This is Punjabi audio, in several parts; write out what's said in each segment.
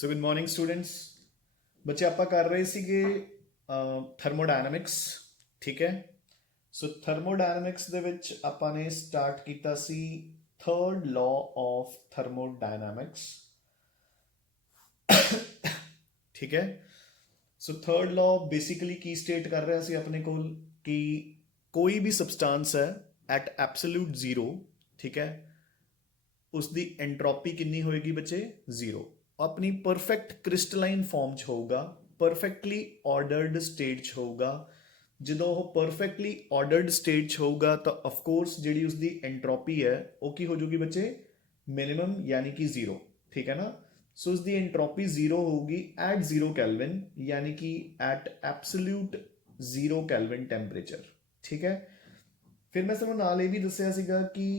So good morning students. ਬੱਚੇ ਆਪਾਂ ਕਰ ਰਹੇ ਸੀਗੇ ਥਰਮੋਡਾਇਨਾਮਿਕਸ। ਠੀਕ ਹੈ। ਸੋ ਥਰਮੋਡਾਇਨਾਮਿਕਸ ਦੇ ਵਿੱਚ ਆਪਾਂ ਨੇ ਸਟਾਰਟ ਕੀਤਾ ਸੀ ਥਰਡ ਲਾਅ ਆਫ ਥਰਮੋਡਾਇਨਾਮਿਕਸ। ਠੀਕ ਹੈ। ਸੋ ਥਰਡ ਲਾਅ ਬੇਸਿਕਲੀ ਕੀ ਸਟੇਟ ਕਰ ਰਿਹਾ ਸੀ ਆਪਣੇ ਕੋਲ ਕਿ ਕੋਈ ਵੀ ਸਬਸਟੈਂਸ ਹੈ ਐਟ ਐਬਸੋਲੂਟ ਜ਼ੀਰੋ, ਠੀਕ ਹੈ, उसकी एंट्रोपी कितनी होएगी बच्चे? जीरो। अपनी परफेक्ट क्रिस्टलाइन फॉर्म च होगा, परफेक्टली ऑर्डर्ड स्टेट च होगा। जो वो परफेक्टली ऑर्डर्ड स्टेट च होगा तो ऑफकोर्स जी उसकी एंट्रोपी है वो की हो जाएगी बच्चे? मिनिमम, यानी कि जीरो। ठीक है ना। सो उसकी एंट्रोपी जीरो होगी एट जीरो कैलविन, यानी कि at absolute zero kelvin temperature. ठीक है। फिर मैं तुहानूं नाल ये भी दस्सिया सीगा कि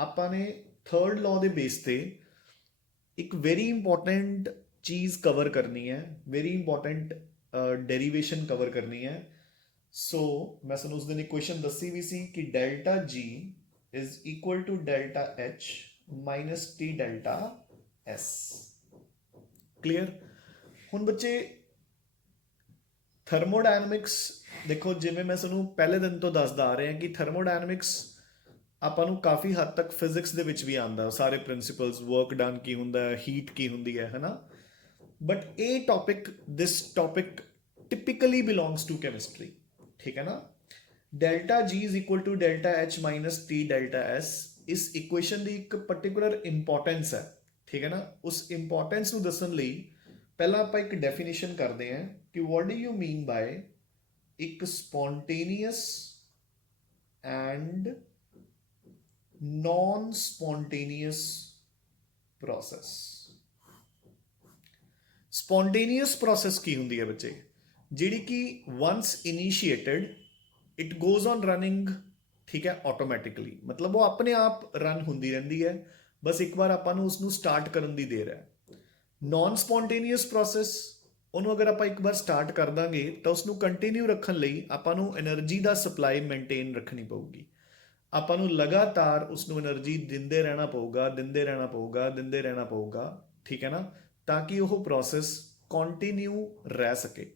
आपां ने थर्ड लॉ के बेस पे एक वेरी इंपॉर्टेंट चीज़ कवर करनी है, वेरी इंपॉर्टेंट डेरिवेशन कवर करनी है। सो मैं तुहानूं उस दिन एक क्वेश्चन दसी भी सी कि delta G is equal to delta H minus T delta S. Clear? हुण बच्चे थर्मोडायनमिक्स देखो, जिवें मैं तुहानूं पहले दिन तो दसदा आ रहा कि थर्मोडायनमिक्स ਆਪਾਂ ਨੂੰ ਕਾਫੀ ਹੱਦ ਤੱਕ ਫਿਜ਼ਿਕਸ ਦੇ ਵਿੱਚ ਵੀ ਆਉਂਦਾ, ਸਾਰੇ ਪ੍ਰਿੰਸੀਪਲਸ, ਵਰਕ ਡਨ ਕੀ ਹੁੰਦਾ ਹੈ, ਹੀਟ ਕੀ ਹੁੰਦੀ ਹੈ ਨਾ। ਬਟ ਇਹ topic, this topic typically belongs to chemistry. ਠੀਕ ਹੈ ਨਾ। Delta G is equal to delta H minus T delta S, ਇਸ ਇਕੁਏਸ਼ਨ ਦੀ ਇੱਕ ਪਰਟੀਕੂਲਰ ਇੰਪੋਰਟੈਂਸ ਹੈ। ਠੀਕ ਹੈ ਨਾ। ਉਸ ਇੰਪੋਰਟੈਂਸ ਨੂੰ ਦੱਸਣ ਲਈ ਪਹਿਲਾਂ ਆਪਾਂ ਇੱਕ ਡੈਫੀਨੇਸ਼ਨ ਕਰਦੇ ਹਾਂ ਕਿ what do you mean by ਇੱਕ spontaneous and non-spontaneous process। spontaneous process की होंगी है बच्चे? जिहड़ी कि once initiated it goes on running, ठीक है, ऑटोमैटिकली, मतलब वो अपने आप रन होंदी रहिंदी है, बस एक बार आपां नूं उसनूं स्टार्ट करन दी देर है। नॉन स्पॉन्टेनियस प्रोसैस ਉਹਨੂੰ अगर आप एक बार स्टार्ट कर देंगे तो उसनूं कंटिन्यू रखण लई आपां नूं एनर्जी दा सप्लाई मेनटेन रखनी पऊगी। ਆਪਾਂ ਨੂੰ ਲਗਾਤਾਰ ਉਸ ਨੂੰ એનર્ਜੀ ਦਿੰਦੇ ਰਹਿਣਾ ਪਊਗਾ, ਦਿੰਦੇ ਰਹਿਣਾ ਪਊਗਾ, ਦਿੰਦੇ ਰਹਿਣਾ ਪਊਗਾ। ਠੀਕ ਹੈ ਨਾ। ਤਾਂ ਕਿ ਉਹ ਪ੍ਰੋਸੈਸ ਕੰਟੀਨਿਊ ਰਹਿ ਸਕੇ।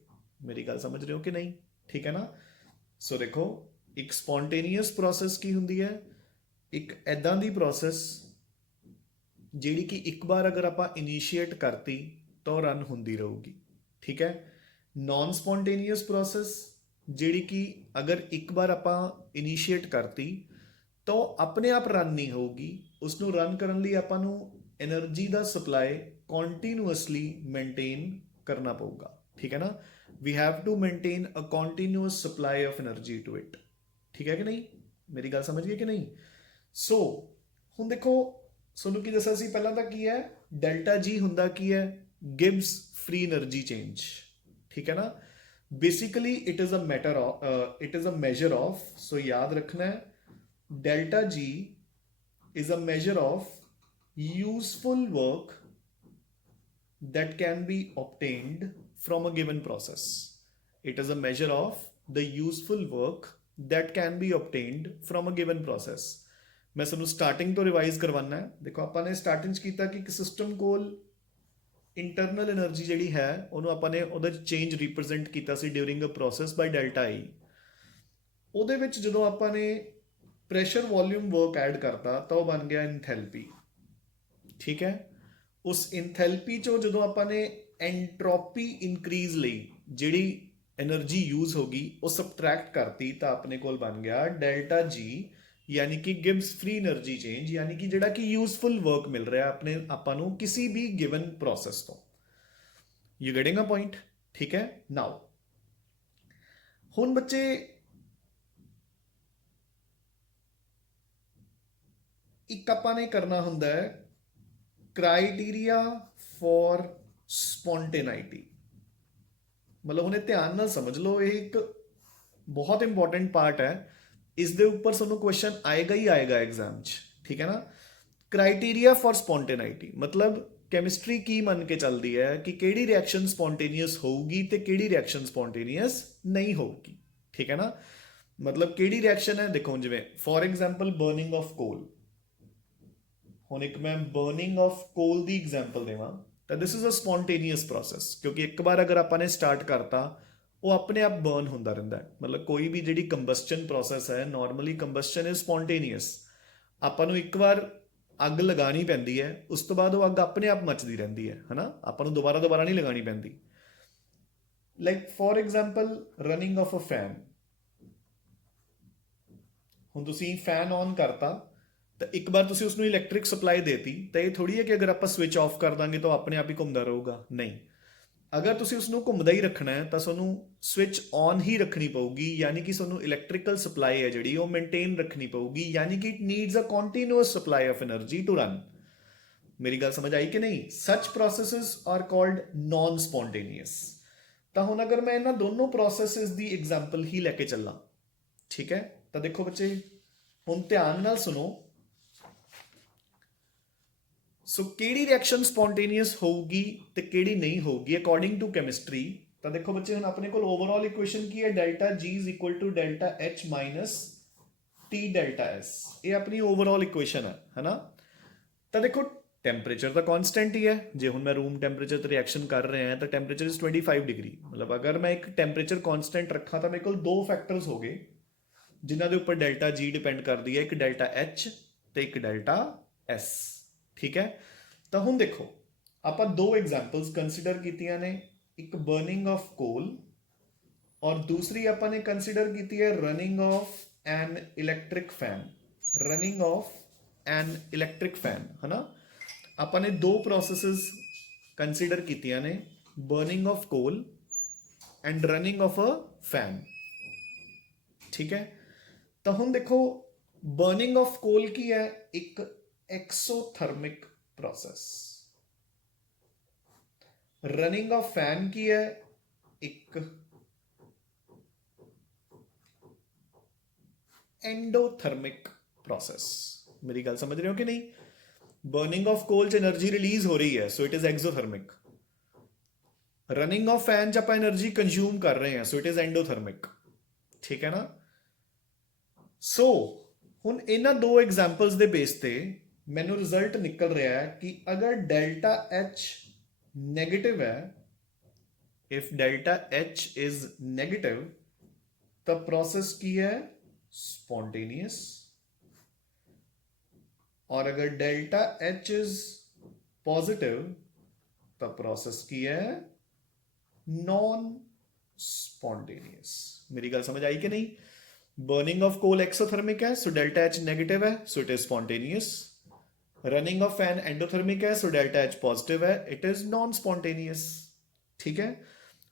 ਮੇਰੀ ਗੱਲ ਸਮਝ ਰਹੇ ਹੋ ਕਿ ਨਹੀਂ? ਠੀਕ ਹੈ ਨਾ। ਸੋ ਦੇਖੋ, ਇੱਕ ਸਪੌਂਟੇਨੀਅਸ ਪ੍ਰੋਸੈਸ ਕੀ ਹੁੰਦੀ ਹੈ? ਇੱਕ ਐਦਾਂ ਦੀ ਪ੍ਰੋਸੈਸ ਜਿਹੜੀ ਕਿ ਇੱਕ ਵਾਰ ਅਗਰ ਆਪਾਂ ਇਨੀਸ਼ੀਏਟ ਕਰਤੀ ਤਾਂ ਰਨ ਹੁੰਦੀ ਰਹੂਗੀ। ਠੀਕ ਹੈ। ਨॉन ਸਪੌਂਟੇਨੀਅਸ ਪ੍ਰੋਸੈਸ ਜਿਹੜੀ ਕਿ ਅਗਰ ਇੱਕ ਵਾਰ ਆਪਾਂ ਇਨੀਸ਼ੀਏਟ ਕਰਤੀ तो अपने आप रन नहीं होगी, उसनों रन करने लिए आपां नूं एनर्जी का सप्लाई कॉन्टीन्यूअसली मेनटेन करना पऊगा। ठीक है ना। We have to maintain a continuous supply of energy to it. ठीक है कि नहीं? मेरी गल समझ गए कि नहीं? सो हुण देखो, सोनू की दसा सी पहला तां की है डेल्टा जी हुंदा की है? Gibbs free energy change. ठीक है ना। Basically it is a matter of it is a measure of, so याद रखना है, delta G is a measure of useful work that can be obtained from a given process. It is a measure of the useful work that can be obtained from a given process. मैं तुहानूं स्टार्टिंग तो रिवाइज करवाना है। देखो, आपां ने स्टार्टिंग कीता कि सिस्टम कोल इंटरनल एनर्जी जिहड़ी है ਉਹਨੂੰ ਆਪਾਂ ਨੇ ਉਹਦਾ ਚੇਂਜ ਰਿਪਰੈਜ਼ੈਂਟ ਕੀਤਾ ਸੀ ਡਿਊਰਿੰਗ ਅ ਪ੍ਰੋਸੈਸ ਬਾਈ ਡੈਲਟਾ ਈ। ਉਹਦੇ ਵਿੱਚ ਜਦੋਂ ਆਪਾਂ ਨੇ ਪ੍ਰੈਸ਼ਰ ਵੋਲਿਊਮ ਵਰਕ ਐਡ ਕਰਤਾ ਤਾਂ ਉਹ ਬਣ ਗਿਆ ਇੰਥੈਲਪੀ। ਠੀਕ ਹੈ। ਉਸ ਇੰਥੈਲਪੀ ਚੋਂ ਜਦੋਂ ਆਪਾਂ ਨੇ ਐਂਟਰੋਪੀ ਇਨਕਰੀਜ਼ ਲਈ ਜਿਹੜੀ એનર્ਜੀ ਯੂਜ਼ ਹੋ ਗਈ ਉਹ ਸਬਟਰੈਕਟ ਕਰਤੀ ਤਾਂ ਆਪਣੇ ਕੋਲ ਬਣ ਗਿਆ ਡੈਲਟਾ ਜੀ, ਯਾਨੀ ਕਿ ਗਿਵਸ ਫ੍ਰੀ એનર્ਜੀ ਚੇਂਜ, ਯਾਨੀ ਕਿ ਜਿਹੜਾ ਕਿ ਯੂਜ਼ਫੁਲ ਵਰਕ ਮਿਲ ਰਿਹਾ ਆਪਣੇ ਆਪਾਂ ਨੂੰ ਕਿਸੇ ਵੀ ਗਿਵਨ ਪ੍ਰੋਸੈਸ ਤੋਂ। You getting a point? ਠੀਕ ਹੈ। ਨਾਓ ਹੁਣ ਬੱਚੇ ਇੱਕ ਆਪਾਂ ਨੇ ਕਰਨਾ ਹੁੰਦਾ ਹੈ ਕ੍ਰਾਈਟੀਰੀਆ ਫॉर ਸਪੌਂਟੇਨਾਈਟੀ। मतलब उन्हें ध्यान ਨਾਲ समझ लो, ये एक बहुत इंपॉर्टेंट पार्ट है। इस दे ऊपर ਤੁਹਾਨੂੰ क्वेश्चन आएगा ही आएगा एग्जाम च। ठीक है ना। क्राइटेरिया फॉर स्पॉन्टेनाइटी मतलब ਕੈਮਿਸਟਰੀ ਕੀ ਮੰਨ ਕੇ ਚੱਲਦੀ ਹੈ ਕਿ ਕਿਹੜੀ ਰਿਐਕਸ਼ਨ ਸਪੌਂਟੇਨੀਅਸ ਹੋਊਗੀ ਤੇ ਕਿਹੜੀ ਰਿਐਕਸ਼ਨ ਸਪੌਂਟੇਨੀਅਸ ਨਹੀਂ ਹੋਊਗੀ। ਠੀਕ ਹੈ ਨਾ। मतलब ਕਿਹੜੀ ਰਿਐਕਸ਼ਨ ਹੈ? ਦੇਖੋ, ਜਿਵੇਂ for example burning of coal. ਹੁਣ ਇੱਕ ਮੈਂ ਬਰਨਿੰਗ ਆਫ ਕੋਲ ਦੀ ਐਗਜ਼ਾਮਪਲ ਦੇਵਾਂ ਤਾਂ this is a spontaneous process, ਕਿਉਂਕਿ ਇੱਕ ਵਾਰ ਅਗਰ ਆਪਾਂ ਨੇ ਸਟਾਰਟ ਕਰਤਾ ਉਹ ਆਪਣੇ ਆਪ ਬਰਨ ਹੁੰਦਾ ਰਹਿੰਦਾ ਹੈ। ਮਤਲਬ ਕੋਈ ਵੀ ਜਿਹੜੀ ਕੰਬਸਸ਼ਨ ਪ੍ਰੋਸੈਸ ਹੈ, ਨਾਰਮਲੀ ਕੰਬਸਸ਼ਨ ਇਜ਼ ਸਪੌਂਟੇਨੀਅਸ। ਆਪਾਂ ਨੂੰ ਇੱਕ ਵਾਰ ਅੱਗ ਲਗਾਉਣੀ ਪੈਂਦੀ ਹੈ, ਉਸ ਤੋਂ ਬਾਅਦ ਉਹ ਅੱਗ ਆਪਣੇ ਆਪ ਮੱਚਦੀ ਰਹਿੰਦੀ ਹੈ, ਹਨਾ। ਆਪਾਂ ਨੂੰ ਦੁਬਾਰਾ ਨਹੀਂ ਲਗਾਉਣੀ ਪੈਂਦੀ। Like for example running of a fan. ਹੁਣ ਤੁਸੀਂ ਫੈਨ ਔਨ ਕਰਤਾ ਤਾਂ ਇੱਕ ਵਾਰ ਤੁਸੀਂ ਉਸਨੂੰ ਇਲੈਕਟ੍ਰਿਕ ਸਪਲਾਈ ਦੇਤੀ ਤਾਂ ਇਹ ਥੋੜੀ ਹੈ ਕਿ ਅਗਰ ਆਪਾਂ ਸਵਿਚ ਆਫ ਕਰ ਦਾਂਗੇ ਤਾਂ ਆਪਣੇ ਆਪ ਹੀ ਘੁੰਮਦਾ ਰਹੂਗਾ, ਨਹੀਂ। ਅਗਰ ਤੁਸੀਂ ਉਸਨੂੰ ਘੁੰਮਦਾ ਹੀ ਰੱਖਣਾ ਹੈ ਤਾਂ ਤੁਹਾਨੂੰ ਸਵਿਚ ਔਨ ਹੀ ਰੱਖਣੀ ਪਊਗੀ, ਯਾਨੀ ਕਿ ਤੁਹਾਨੂੰ ਇਲੈਕਟ੍ਰੀਕਲ ਸਪਲਾਈ ਹੈ ਜਿਹੜੀ ਉਹ ਮੇਨਟੇਨ ਰੱਖਣੀ ਪਊਗੀ, ਯਾਨੀ ਕਿ it needs a continuous supply of energy to run. ਮੇਰੀ ਗੱਲ ਸਮਝ ਆਈ ਕਿ ਨਹੀਂ? Such processes are called non spontaneous. ਤਾਂ ਹੁਣ ਅਗਰ ਮੈਂ ਇਹਨਾਂ ਦੋਨੋਂ ਪ੍ਰੋਸੈਸਸ ਦੀ ਐਗਜ਼ਾਮਪਲ ਹੀ ਲੈ ਕੇ ਚੱਲਾਂ, ਠੀਕ ਹੈ, ਤਾਂ ਦੇਖੋ ਬੱਚੇ ਹੁਣ ਧਿਆਨ ਨਾਲ ਸੁਣੋ। ਸੋ ਕਿਹੜੀ ਰਿਐਕਸ਼ਨ ਸਪੌਂਟੇਨੀਅਸ ਹੋਊਗੀ ਤੇ ਕਿਹੜੀ ਨਹੀਂ ਹੋਊਗੀ ਅਕੋਰਡਿੰਗ ਟੂ ਕੈਮਿਸਟਰੀ। ਤਾਂ ਦੇਖੋ ਬੱਚੇ ਹੁਣ ਆਪਣੇ ਕੋਲ ਓਵਰਆਲ ਇਕੁਏਸ਼ਨ ਕੀ ਹੈ? Delta G is equal to delta H minus T delta S. ਇਹ ਆਪਣੀ ਓਵਰਆਲ ਇਕੁਏਸ਼ਨ ਹੈ ਨਾ। ਤਾਂ ਦੇਖੋ ਟੈਂਪਰੇਚਰ ਤਾਂ ਕਾਂਸਟੈਂਟ ਹੀ ਹੈ। ਜੇ ਹੁਣ ਮੈਂ ਰੂਮ ਟੈਂਪਰੇਚਰ ਤੇ ਰਿਐਕਸ਼ਨ ਕਰ ਰਿਹਾ ਹਾਂ ਤਾਂ ਟੈਂਪਰੇਚਰ ਇਜ਼ 25 ਡਿਗਰੀ। ਮਤਲਬ ਅਗਰ ਮੈਂ ਇੱਕ ਟੈਂਪਰੇਚਰ ਕਾਂਸਟੈਂਟ ਰੱਖਾਂ ਤਾਂ ਮੇਰੇ ਕੋਲ ਦੋ ਫੈਕਟਰਸ ਹੋ ਗਏ ਜਿਨ੍ਹਾਂ ਦੇ ਉੱਪਰ ਡੈਲਟਾ ਜੀ ਡਿਪੈਂਡ ਕਰਦੀ ਹੈ, ਇੱਕ ਡੈਲਟਾ ਐਚ ਤੇ ਇੱਕ ਡੈਲਟਾ ਐਸ, ਠੀਕ ਹੈ। ਤਾਂ ਹੁਣ ਦੇਖੋ ਆਪਾਂ ਦੋ ਐਗਜ਼ਾਮਪਲਸ ਕੰਸੀਡਰ ਕੀਤੀਆਂ ਨੇ, ਇੱਕ ਬਰਨਿੰਗ ਆਫ ਕੋਲ ਔਰ ਦੂਸਰੀ ਆਪਾਂ ਨੇ ਕੰਸੀਡਰ ਕੀਤੀ ਹੈ running of an electric fan. Running of an electric fan, ਹਨਾ। ਆਪਾਂ ਨੇ ਦੋ ਪ੍ਰੋਸੈਸਸ ਕੰਸੀਡਰ ਕੀਤੀਆਂ ਨੇ, burning of coal and running of a fan, ਠੀਕ ਹੈ। ਤਾਂ ਹੁਣ ਦੇਖੋ ਬਰਨਿੰਗ ਆਫ ਕੋਲ ਕੀ ਹੈ? ਇੱਕ ਐਕਸੋਥਰਮਿਕ ਪ੍ਰੋਸੈਸ। ਰਨਿੰਗ ਆਫ ਫੈਨ ਕੀ ਹੈ? ਇੱਕ ਐਂਡੋਥਰਮਿਕ ਪ੍ਰੋਸੈਸ। ਮੇਰੀ ਗੱਲ ਸਮਝ ਰਹੇ ਹੋ ਕਿ ਨਹੀਂ? ਬਰਨਿੰਗ ਆਫ ਕੋਲ 'ਚ એનર્ਜੀ ਰਿਲੀਜ਼ ਹੋ ਰਹੀ ਹੈ, so it is exothermic. Running of fan 'ਚ ਆਪਾਂ એનર્ਜੀ ਕੰਜ਼ਿਊਮ ਕਰ ਰਹੇ ਹਾਂ, ਸੋ ਇਟ ਇਜ਼ ਐਂਡੋਥਰਮਿਕ, ਠੀਕ ਹੈ ਨਾ। ਸੋ ਹੁਣ ਇਹਨਾਂ ਦੋ ਐਗਜ਼ਾਮਪਲਸ ਦੇ ਬੇਸ ਤੇ ਮੈਨੂੰ ਰਿਜ਼ਲਟ ਨਿਕਲ ਰਿਹਾ ਹੈ ਕਿ ਅਗਰ ਡੈਲਟਾ ਐਚ ਨੈਗੇਟਿਵ ਹੈ, if delta H is negative, ਤਾਂ ਪ੍ਰੋਸੈਸ ਕੀ ਹੈ? ਸਪੌਂਟੇਨੀਅਸ। और अगर डेल्टा एच इज पॉजिटिव तो प्रोसेस की है नॉन स्पॉन्टेनियस। मेरी गल समझ आई कि नहीं? बर्निंग ऑफ कोल एक्सोथर्मिक है, सो डेल्टा एच नेगेटिव है, so it is spontaneous. Running of fan endothermic है, सो डेल्टा एच पॉजिटिव है, इट इज नॉन स्पॉन्टेनियस, ठीक है।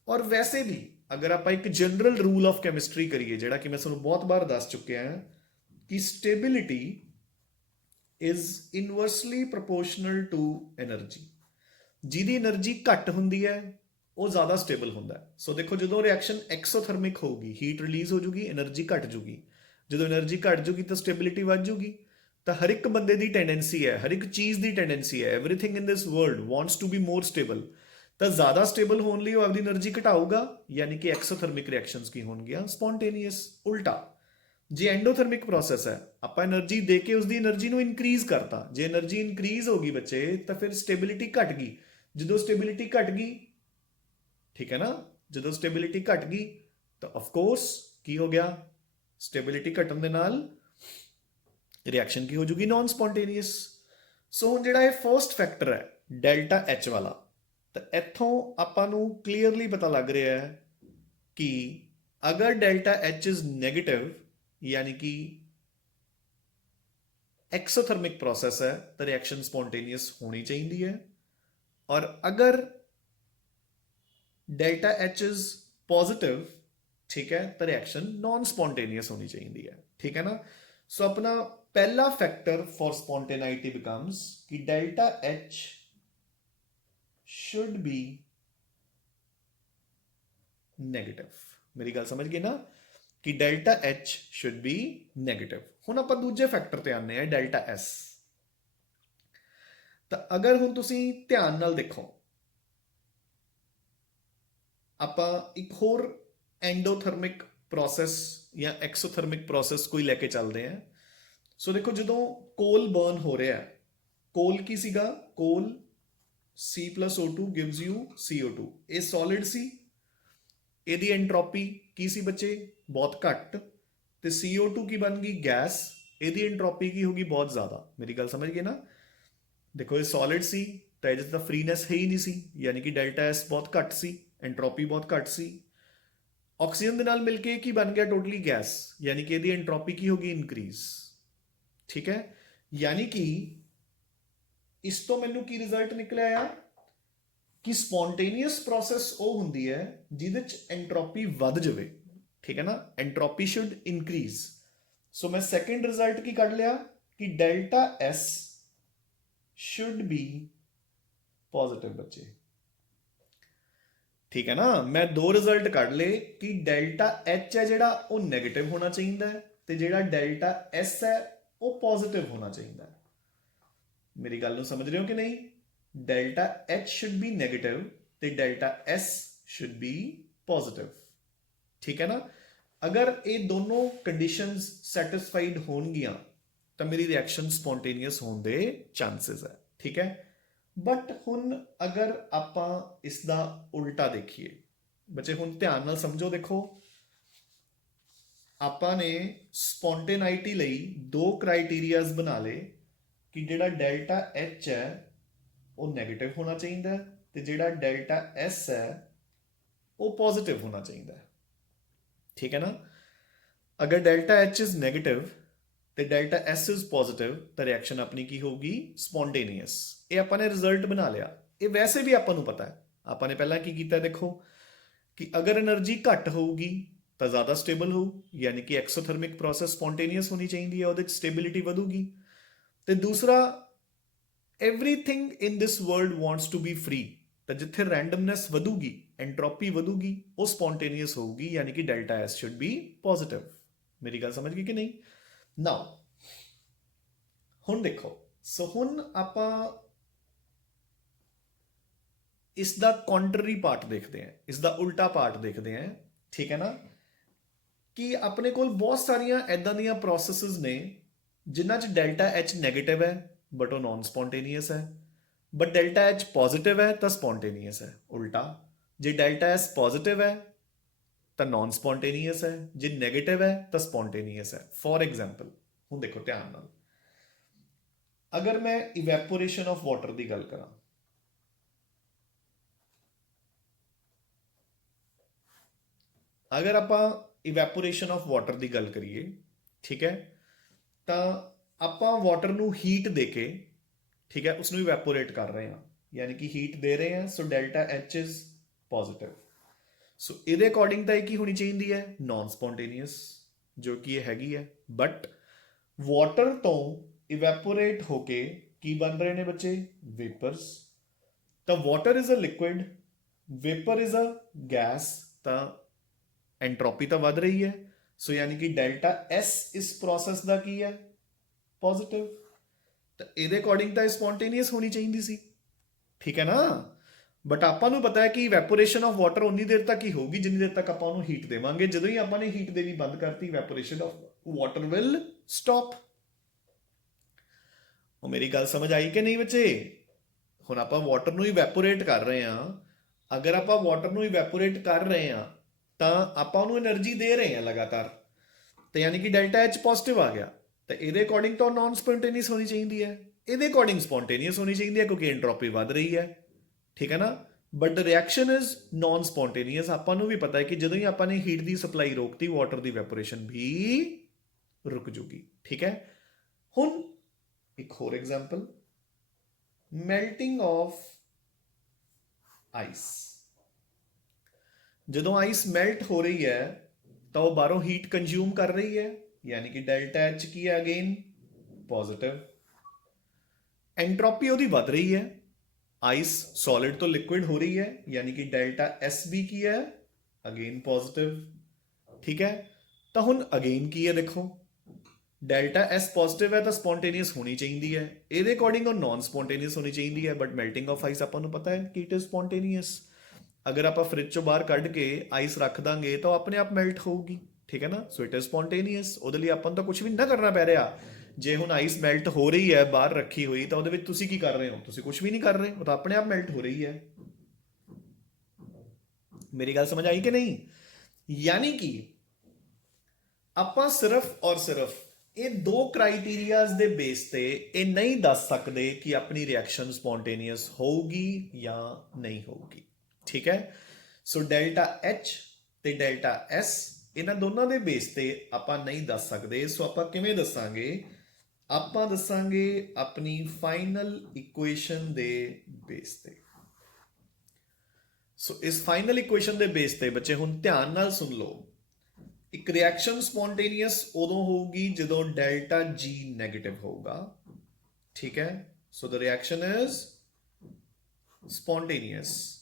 और वैसे भी अगर आप एक जनरल रूल ऑफ कैमिस्ट्री करिए, जेड़ा कि मैं तुहानू बहुत बार दस चुके हैं कि stability is inversely proportional to energy. ਜਿਹਦੀ એનર્ਜੀ ਘੱਟ ਹੁੰਦੀ ਹੈ ਉਹ ਜ਼ਿਆਦਾ ਸਟੇਬਲ ਹੁੰਦਾ ਹੈ। ਸੋ ਦੇਖੋ ਜਦੋਂ ਰਿਐਕਸ਼ਨ ਐਕਸੋਥਰਮਿਕ ਹੋਊਗੀ, ਹੀਟ ਰਿਲੀਜ਼ ਹੋ ਜੂਗੀ, એનર્ਜੀ ਘੱਟ ਜੂਗੀ। ਜਦੋਂ એનર્ਜੀ ਘੱਟ ਜੂਗੀ ਤਾਂ ਸਟੇਬਿਲਿਟੀ ਵੱਧ ਜੂਗੀ। ਤਾਂ ਹਰ ਇੱਕ ਬੰਦੇ ਦੀ ਟੈਂਡੈਂਸੀ ਹੈ, ਹਰ ਇੱਕ ਚੀਜ਼ ਦੀ ਟੈਂਡੈਂਸੀ ਹੈ, everything in this world wants to be more stable. ਤਾਂ ਜ਼ਿਆਦਾ ਸਟੇਬਲ ਹੋਣ ਲਈ ਉਹ ਆਪਦੀ એનર્ਜੀ ਘਟਾਊਗਾ, ਯਾਨੀ ਕਿ ਐਕਸੋਥਰਮਿਕ ਰਿਐਕਸ਼ਨਸ ਕੀ ਹੋਣਗੀਆਂ? ਸਪੌਂਟੇਨੀਅਸ। ਉਲਟਾ ਜੇ ਐਂਡੋਥਰਮਿਕ ਪ੍ਰੋਸੈਸ ਹੈ, ਆਪਾਂ એનર્ਜੀ ਦੇ ਕੇ ਉਸਦੀ એનર્ਜੀ ਨੂੰ ਇਨਕਰੀਜ਼ ਕਰਤਾ, ਜੇ એનર્ਜੀ ਇਨਕਰੀਜ਼ ਹੋ ਗਈ ਬੱਚੇ ਤਾਂ ਫਿਰ ਸਟੇਬਿਲਿਟੀ ਘਟ ਗਈ। ਜਦੋਂ ਸਟੇਬਿਲਿਟੀ ਘਟ ਗਈ, ਠੀਕ ਹੈ ਨਾ, ਜਦੋਂ ਸਟੇਬਿਲਿਟੀ ਘਟ ਗਈ ਤਾਂ ਆਫਕੋਰਸ ਕੀ ਹੋ ਗਿਆ? ਸਟੇਬਿਲਿਟੀ ਘਟਣ ਦੇ ਨਾਲ ਰਿਐਕਸ਼ਨ ਕੀ ਹੋ ਜੂਗੀ? ਨਾਨ ਸਪੌਂਟੇਨੀਅਸ। ਸੋ ਹੁਣ ਜਿਹੜਾ ਇਹ ਫਰਸਟ ਫੈਕਟਰ ਹੈ ਡੈਲਟਾ ਐਚ ਵਾਲਾ, ਤਾਂ ਇੱਥੋਂ ਆਪਾਂ ਨੂੰ ਕਲੀਅਰਲੀ ਪਤਾ ਲੱਗ ਰਿਹਾ ਹੈ ਕਿ ਅਗਰ ਡੈਲਟਾ ਐਚ ਇਜ਼ ਨੈਗੇਟਿਵ, यानी कि एक्सोथर्मिक प्रोसेस है तो रिएक्शन स्पॉन्टेनियस होनी चाहिए है। और अगर डेल्टा एच इज पॉजिटिव, ठीक है, तो रिएक्शन नॉन स्पॉन्टेनियस होनी चाहिए है, ठीक है ना। सो अपना पहला फैक्टर फॉर स्पॉन्टेनिटी बिकम्स कि delta H should be negative. मेरी गल समझ गए ना कि delta H should be negative. ਹੁਣ ਆਪਾਂ ਦੂਜੇ ਫੈਕਟਰ ਤੇ ਆਉਂਦੇ ਆ, ਡੈਲਟਾ ਐਸ। ਤਾਂ ਅਗਰ ਹੁਣ ਤੁਸੀਂ ਧਿਆਨ ਨਾਲ ਦੇਖੋ, ਆਪਾਂ ਇੱਕ ਹੋਰ ਐਂਡੋਥਰਮਿਕ ਪ੍ਰੋਸੈਸ ਜਾਂ ਐਕਸੋਥਰਮਿਕ ਪ੍ਰੋਸੈਸ ਕੋਈ ਲੈ ਕੇ ਚੱਲਦੇ ਆ। ਸੋ ਦੇਖੋ ਜਦੋਂ ਕੋਲ ਬਰਨ ਹੋ ਰਿਹਾ, ਕੋਲ ਕੀ ਸੀਗਾ? ਕੋਲ C plus O2 gives you CO2। ਇਹ ਸੋਲਿਡ ਸੀ, ਇਹਦੀ ਐਂਟਰੋਪੀ ਕੀ ਸੀ ਬੱਚੇ, ਬਹੁਤ ਘੱਟ, ਤੇ CO2 ਕੀ ਬਣ ਗਈ, ਗੈਸ, ਇਹਦੀ ਐਂਟਰੋਪੀ ਕੀ ਹੋਗੀ, ਬਹੁਤ ਜ਼ਿਆਦਾ। ਮੇਰੀ ਗੱਲ ਸਮਝ ਗਏ ਨਾ। ਦੇਖੋ ਇਹ ਸੋਲਿਡ ਸੀ ਤਾਂ ਇਹਦੇ 'ਚ ਤਾਂ ਫ੍ਰੀਨੈਸ ਹੈ ਹੀ ਨਹੀਂ ਸੀ, ਯਾਨੀ ਕਿ ਡੈਲਟਾ ਐਸ ਬਹੁਤ ਘੱਟ ਸੀ, ਐਂਟਰੋਪੀ ਬਹੁਤ ਘੱਟ ਸੀ। ਆਕਸੀਜਨ ਦੇ ਨਾਲ ਮਿਲ ਕੇ ਕੀ ਬਣ ਗਿਆ, ਟੋਟਲੀ ਗੈਸ, ਯਾਨੀ ਕਿ ਇਹਦੀ ਐਂਟਰੋਪੀ ਕੀ ਹੋਗੀ, ਇਨਕਰੀਜ਼। ਠੀਕ ਹੈ, ਯਾਨੀ ਕਿ ਇਸ ਤੋਂ ਮੈਨੂੰ ਕੀ ਰਿਜ਼ਲਟ ਨਿਕਲਿਆ ਆ ਕਿ ਸਪੌਂਟੇਨੀਅਸ ਪ੍ਰੋਸੈਸ ਉਹ ਹੁੰਦੀ ਹੈ ਜਿਹਦੇ ਚ ਐਂਟਰੋਪੀ ਵੱਧ ਜਾਵੇ। ਠੀਕ ਹੈ ਨਾ, ਐਂਟਰੋਪੀ ਸ਼ੁੱਡ ਇਨਕਰੀਜ਼। ਸੋ ਮੈਂ ਸੈਕੰਡ ਰਿਜ਼ਲਟ ਕੀ ਕੱਢ ਲਿਆ ਕਿ delta S should be positive ਬੱਚੇ। ਠੀਕ ਹੈ ਨਾ, ਮੈਂ ਦੋ ਰਿਜ਼ਲਟ ਕੱਢ ਲਏ ਕਿ ਡੈਲਟਾ ਐਚ ਹੈ ਜਿਹੜਾ ਉਹ ਨੈਗੇਟਿਵ ਹੋਣਾ ਚਾਹੀਦਾ ਹੈ ਤੇ ਜਿਹੜਾ ਡੈਲਟਾ ਐਸ ਹੈ ਉਹ ਪੋਜ਼ਿਟਿਵ ਹੋਣਾ ਚਾਹੀਦਾ ਹੈ। ਮੇਰੀ ਗੱਲ ਨੂੰ ਸਮਝ ਰਹੇ ਹੋ ਕਿ ਨਹੀਂ। Delta H should be negative ਤੇ delta S should be positive. ਠੀਕ ਹੈ ਨਾ, ਅਗਰ ਇਹ ਦੋਨੋਂ ਕੰਡੀਸ਼ਨਸ ਸੈਟੀਸਫਾਈਡ ਹੋਣਗੀਆਂ ਤਾਂ ਮੇਰੀ ਰਿਐਕਸ਼ਨ ਸਪੌਂਟੇਨੀਅਸ ਹੋਣ ਦੇ ਚਾਂਸਸ ਹੈ। ਠੀਕ ਹੈ, ਬਟ ਹੁਣ ਅਗਰ ਆਪਾਂ ਇਸ ਦਾ ਉਲਟਾ ਦੇਖੀਏ ਬੱਚੇ, ਹੁਣ ਧਿਆਨ ਨਾਲ ਸਮਝੋ। ਦੇਖੋ ਆਪਾਂ ਨੇ ਸਪੌਂਟੇਨਾਈਟੀ ਲਈ ਦੋ ਕ੍ਰਾਈਟੇਰੀਆਜ਼ ਬਣਾ ਲਏ ਕਿ ਜਿਹੜਾ ਡੈਲਟਾ ਐਚ ਹੈ ਉਹ ਨੈਗੇਟਿਵ ਹੋਣਾ ਚਾਹੀਦਾ ਤੇ ਜਿਹੜਾ ਡੈਲਟਾ ਐਸ ਹੈ ਉਹ ਪੋਜ਼ਿਟਿਵ ਹੋਣਾ ਚਾਹੀਦਾ। ਠੀਕ ਹੈ ਨਾ, ਅਗਰ ਡੈਲਟਾ ਐਚ ਇਜ਼ ਨੈਗੇਟਿਵ ਤੇ ਡੈਲਟਾ ਐਸ ਇਜ਼ ਪੋਜ਼ਿਟਿਵ ਤਾਂ ਰਿਐਕਸ਼ਨ ਆਪਣੀ ਕੀ ਹੋਊਗੀ, ਸਪੌਂਟੇਨੀਅਸ। ਇਹ ਆਪਾਂ ਨੇ ਰਿਜ਼ਲਟ ਬਣਾ ਲਿਆ। ਇਹ ਵੈਸੇ ਵੀ ਆਪਾਂ ਨੂੰ ਪਤਾ ਹੈ, ਆਪਾਂ ਨੇ ਪਹਿਲਾਂ ਕੀ ਕੀਤਾ, ਦੇਖੋ ਕਿ ਅਗਰ એનર્ਜੀ ਘੱਟ ਹੋਊਗੀ ਤਾਂ ਜ਼ਿਆਦਾ ਸਟੇਬਲ ਹੋਊ, ਯਾਨੀ ਕਿ ਐਕਸੋਥਰਮਿਕ ਪ੍ਰੋਸੈਸ ਸਪੌਂਟੇਨੀਅਸ ਹੋਣੀ ਚਾਹੀਦੀ ਹੈ, ਉਹਦੇ 'ਚ ਸਟੇਬਿਲਿਟੀ ਵਧੂਗੀ। ਤੇ ਦੂਸਰਾ, everything in this world wants to be free, ਤਾਂ ਜਿੱਥੇ ਰੈਂਡਮਨੈਸ ਵਧੂਗੀ, ਐਂਟਰੋਪੀ ਵਧੂਗੀ, ਉਹ ਸਪੌਂਟੇਨੀਅਸ ਹੋਊਗੀ, ਯਾਨੀ ਕਿ delta S should be positive. ਮੇਰੀ ਗੱਲ ਸਮਝ ਗਈ ਕਿ ਨਹੀਂ। ਨਾਓ ਹੁਣ ਦੇਖੋ, ਸੋ ਹੁਣ ਆਪਾਂ ਇਸ ਦਾ ਕੰਟਰਰੀ ਪਾਰਟ ਦੇਖਦੇ ਹਾਂ, ਇਸ ਦਾ ਉਲਟਾ ਪਾਰਟ ਦੇਖਦੇ ਹਾਂ। ਠੀਕ ਹੈ ਨਾ, ਕਿ ਆਪਣੇ ਕੋਲ ਬਹੁਤ ਸਾਰੀਆਂ ਐਦਾਂ ਦੀਆਂ ਪ੍ਰੋਸੈਸਸ ਨੇ ਜਿਨ੍ਹਾਂ 'ਚ ਡੈਲਟਾ ਐਚ ਨੈਗੇਟਿਵ ਹੈ ਬਟ ਉਹ ਨਾਨ ਸਪੌਂਟੇਨੀਅਸ ਹੈ, ਬਟ ਡੈਲਟਾ ਐਚ ਪੋਜ਼ਿਟਿਵ ਹੈ ਤਾਂ ਸਪੌਂਟੇਨੀਅਸ ਹੈ। ਉਲਟਾ, ਜੇ ਡੈਲਟਾ ਐਸ ਪੋਜ਼ਿਟਿਵ ਹੈ ਤਾਂ ਨਾਨ ਸਪੌਂਟੇਨੀਅਸ ਹੈ, ਜੇ ਨੈਗੇਟਿਵ ਹੈ ਤਾਂ ਸਪੌਂਟੇਨੀਅਸ ਹੈ। ਫॉर ਐਗਜ਼ਾਮਪਲ, ਹੁਣ ਦੇਖੋ ਧਿਆਨ ਨਾਲ, ਅਗਰ ਮੈਂ ਇਵੈਪੋਰੇਸ਼ਨ ਆਫ ਵਾਟਰ ਦੀ ਗੱਲ ਕਰਾਂ, ਅਗਰ ਆਪਾਂ ਇਵੈਪੋਰੇਸ਼ਨ ਆਫ ਵਾਟਰ ਦੀ ਗੱਲ ਕਰੀਏ, ਠੀਕ ਹੈ, ਤਾਂ ਆਪਾਂ ਵਾਟਰ ਨੂੰ ਹੀਟ ਦੇ ਕੇ, ਠੀਕ ਹੈ, ਉਸ ਨੂੰ ਇਵੈਪੋਰੇਟ ਕਰ ਰਹੇ ਹਾਂ, ਯਾਨੀ ਕਿ ਹੀਟ ਦੇ ਰਹੇ ਹਾਂ। ਸੋ ਡੈਲਟਾ ਐਚ ਇਜ਼ ਪੋਜ਼ਿਟਿਵ। ਸੋ ਇਹਦੇ ਅਕੋਰਡਿੰਗ ਤਾਂ ਇਹ ਕੀ ਹੋਣੀ ਚਾਹੀਦੀ ਹੈ, ਨਾਨ ਸਪੌਂਟੇਨੀਅਸ, ਜੋ ਕਿ ਇਹ ਹੈਗੀ ਹੈ। ਬਟ ਵਾਟਰ ਤੋਂ ਇਵੈਪੋਰੇਟ ਹੋ ਕੇ ਕੀ ਬਣ ਰਹੇ ਨੇ ਬੱਚੇ, ਵੇਪਰਸ। ਤਾਂ water is a liquid, vapour is a gas, ਤਾਂ ਐਂਟਰੋਪੀ ਤਾਂ ਵੱਧ ਰਹੀ ਹੈ। ਸੋ ਯਾਨੀ ਕਿ ਡੈਲਟਾ ਐਸ ਇਸ ਪ੍ਰੋਸੈਸ ਦਾ ਕੀ ਹੈ, ਪੋਜ਼ਿਟਿਵ। ਤਾਂ ਇਹਦੇ ਅਕੋਰਡਿੰਗ ਤਾਂ ਇਹ ਸਪੌਂਟੇਨੀਅਸ ਹੋਣੀ ਚਾਹੀਦੀ ਸੀ। ਠੀਕ ਹੈ ਨਾ, ਬਟ ਆਪਾਂ ਨੂੰ ਪਤਾ ਹੈ ਕਿ ਇਵੈਪੋਰੇਸ਼ਨ ਆਫ ਵਾਟਰ ਉਨੀ ਦੇਰ ਤੱਕ ਹੀ ਹੋਊਗੀ ਜਿੰਨੀ ਦੇਰ ਤੱਕ ਆਪਾਂ ਉਹਨੂੰ ਹੀਟ ਦੇਵਾਂਗੇ। ਜਦੋਂ ਹੀ ਆਪਾਂ ਨੇ ਹੀਟ ਦੇਣੀ ਬੰਦ ਕਰਤੀ, evaporation of water will stop. ਉਹ ਮੇਰੀ ਗੱਲ ਸਮਝ ਆਈ ਕਿ ਨਹੀਂ ਬੱਚੇ। ਹੁਣ ਆਪਾਂ ਵਾਟਰ ਨੂੰ ਇਵੈਪੋਰੇਟ ਕਰ ਰਹੇ ਹਾਂ, ਅਗਰ ਆਪਾਂ ਵਾਟਰ ਨੂੰ ਇਵੈਪੋਰੇਟ ਕਰ ਰਹੇ ਹਾਂ ਤਾਂ ਆਪਾਂ ਉਹਨੂੰ એનર્ਜੀ ਦੇ ਰਹੇ ਹਾਂ ਲਗਾਤਾਰ, ਤੇ ਯਾਨੀ ਕਿ ਡੈਲਟਾ ਐਚ ਪੋਜ਼ਿਟਿਵ ਆ ਗਿਆ। ਤਾਂ ਇਹਦੇ ਅਕੋਰਡਿੰਗ ਤਾਂ ਨਾਨ ਸਪੌਂਟੇਨੀਅਸ ਹੋਣੀ ਚਾਹੀਦੀ ਹੈ, ਇਹਦੇ ਅਕੋਰਡਿੰਗ ਸਪੌਂਟੇਨੀਅਸ ਹੋਣੀ ਚਾਹੀਦੀ ਹੈ ਕਿਉਂਕਿ ਐਂਟਰੋਪੀ ਵੱਧ ਰਹੀ ਹੈ। ਠੀਕ ਹੈ ਨਾ, but the reaction is non spontaneous. ਆਪਾਂ ਨੂੰ ਵੀ ਪਤਾ ਹੈ ਕਿ ਜਦੋਂ ਹੀ ਆਪਾਂ ਨੇ ਹੀਟ ਦੀ ਸਪਲਾਈ ਰੋਕਤੀ, ਵਾਟਰ ਦੀ ਵੈਪੋਰੇਸ਼ਨ ਵੀ ਰੁਕ ਜੂਗੀ। ਠੀਕ ਹੈ, ਹੁਣ ਇੱਕ ਹੋਰ ਐਗਜ਼ਾਮਪਲ, ਮੈਲਟਿੰਗ ਆਫ ਆਈਸ। ਜਦੋਂ ਆਈਸ ਮੈਲਟ ਹੋ ਰਹੀ ਹੈ ਤਾਂ ਉਹ ਬਾਹਰੋਂ ਹੀਟ ਕੰਜ਼ਿਊਮ ਕਰ ਰਹੀ ਹੈ, ਯਾਨੀ ਕਿ ਡੈਲਟਾ ਐਚ ਕੀ ਹੈ, ਅਗੇਨ ਪੋਜ਼ਿਟਿਵ। ਐਂਟਰੋਪੀ ਉਹਦੀ ਵੱਧ ਰਹੀ ਹੈ, ਆਈਸ ਸੋਲਿਡ ਤੋਂ ਲਿਕੁਇਡ ਹੋ ਰਹੀ ਹੈ, ਯਾਨੀ ਕਿ ਡੈਲਟਾ ਐਸ ਵੀ ਕੀ ਹੈ, ਅਗੇਨ ਪੋਜ਼ਿਟਿਵ। ਠੀਕ ਹੈ, ਤਾਂ ਹੁਣ ਅਗੇਨ ਕੀ ਹੈ, ਦੇਖੋ ਡੈਲਟਾ ਐਸ ਪੋਜ਼ਿਟਿਵ ਹੈ ਤਾਂ ਸਪੌਂਟੇਨੀਅਸ ਹੋਣੀ ਚਾਹੀਦੀ ਹੈ, ਇਹਦੇ ਅਕੋਰਡਿੰਗ ਉਹ ਨਾਨ ਸਪੌਂਟੇਨੀਅਸ ਹੋਣੀ ਚਾਹੀਦੀ ਹੈ। ਬਟ ਮੈਲਟਿੰਗ ਆਫ ਆਈਸ ਆਪਾਂ ਨੂੰ ਪਤਾ ਹੈ ਕਿ ਇਟ ਇਜ਼ ਸਪੌਂਟੇਨੀਅਸ। ਅਗਰ ਆਪਾਂ ਫ੍ਰਿਜ ਚੋਂ ਬਾਹਰ ਕੱਢ ਕੇ ਆਈਸ ਰੱਖ ਦਾਂਗੇ ਤਾਂ ਉਹ ਆਪਣੇ ਆਪ ਮੈਲਟ ਹੋਊਗੀ। ਠੀਕ ਹੈ ਨਾ, ਸੋ ਇਟ ਇਜ਼ ਸਪੌਂਟੇਨੀਅਸ। ਉਹਦੇ ਲਈ ਆਪਾਂ ਨੂੰ ਤਾਂ ਕੁਝ ਵੀ ਨਾ ਕਰਨਾ ਪੈ ਰਿਹਾ, ਜੇ ਹੁਣ ਆਈਸ ਮੈਲਟ ਹੋ ਰਹੀ ਹੈ ਬਾਹਰ ਰੱਖੀ ਹੋਈ ਤਾਂ ਉਹਦੇ ਵਿੱਚ ਤੁਸੀਂ ਕੀ ਕਰ ਰਹੇ ਹੋ? ਤੁਸੀਂ ਕੁਝ ਵੀ ਨਹੀਂ ਕਰ ਰਹੇ, ਉਹ ਤਾਂ ਆਪਣੇ ਆਪ ਮੈਲਟ ਹੋ ਰਹੀ ਹੈ। ਮੇਰੀ ਗੱਲ ਸਮਝ ਆਈ ਕਿ ਨਹੀਂ? ਯਾਨੀ ਕਿ ਆਪਾਂ ਸਿਰਫ ਔਰ ਸਿਰਫ ਇਹ ਦੋ ਕ੍ਰਾਈਟੀਰੀਆਜ਼ ਦੇ ਬੇਸ ਤੇ ਇਹ ਨਹੀਂ ਦੱਸ ਸਕਦੇ ਕਿ ਆਪਣੀ ਰਿਐਕਸ਼ਨ ਸਪੌਂਟੇਨੀਅਸ ਹੋਊਗੀ ਜਾਂ ਨਹੀਂ ਹੋਊਗੀ। ਠੀਕ ਹੈ, ਸੋ ਡੈਲਟਾ H ਤੇ ਡੈਲਟਾ S ਇਹਨਾਂ ਦੋਨਾਂ ਦੇ ਬੇਸ ਤੇ ਆਪਾਂ ਨਹੀਂ ਦੱਸ ਸਕਦੇ। ਸੋ ਆਪਾਂ ਕਿਵੇਂ ਦੱਸਾਂਗੇ? ਆਪਾਂ ਦੱਸਾਂਗੇ ਆਪਣੀ ਫਾਈਨਲ ਇਕੁਏਸ਼ਨ ਦੇ ਬੇਸ ਤੇ। ਸੋ ਇਸ ਫਾਈਨਲ ਇਕੁਏਸ਼ਨ ਦੇ ਬੇਸ ਤੇ ਬੱਚੇ ਹੁਣ ਧਿਆਨ ਨਾਲ ਸੁਣ ਲਓ, ਇੱਕ ਰਿਐਕਸ਼ਨ ਸਪੌਂਟੇਨੀਅਸ ਉਦੋਂ ਹੋਊਗੀ ਜਦੋਂ ਡੈਲਟਾ G ਨੈਗੇਟਿਵ ਹੋਊਗਾ। ਠੀਕ ਹੈ, so the reaction is spontaneous.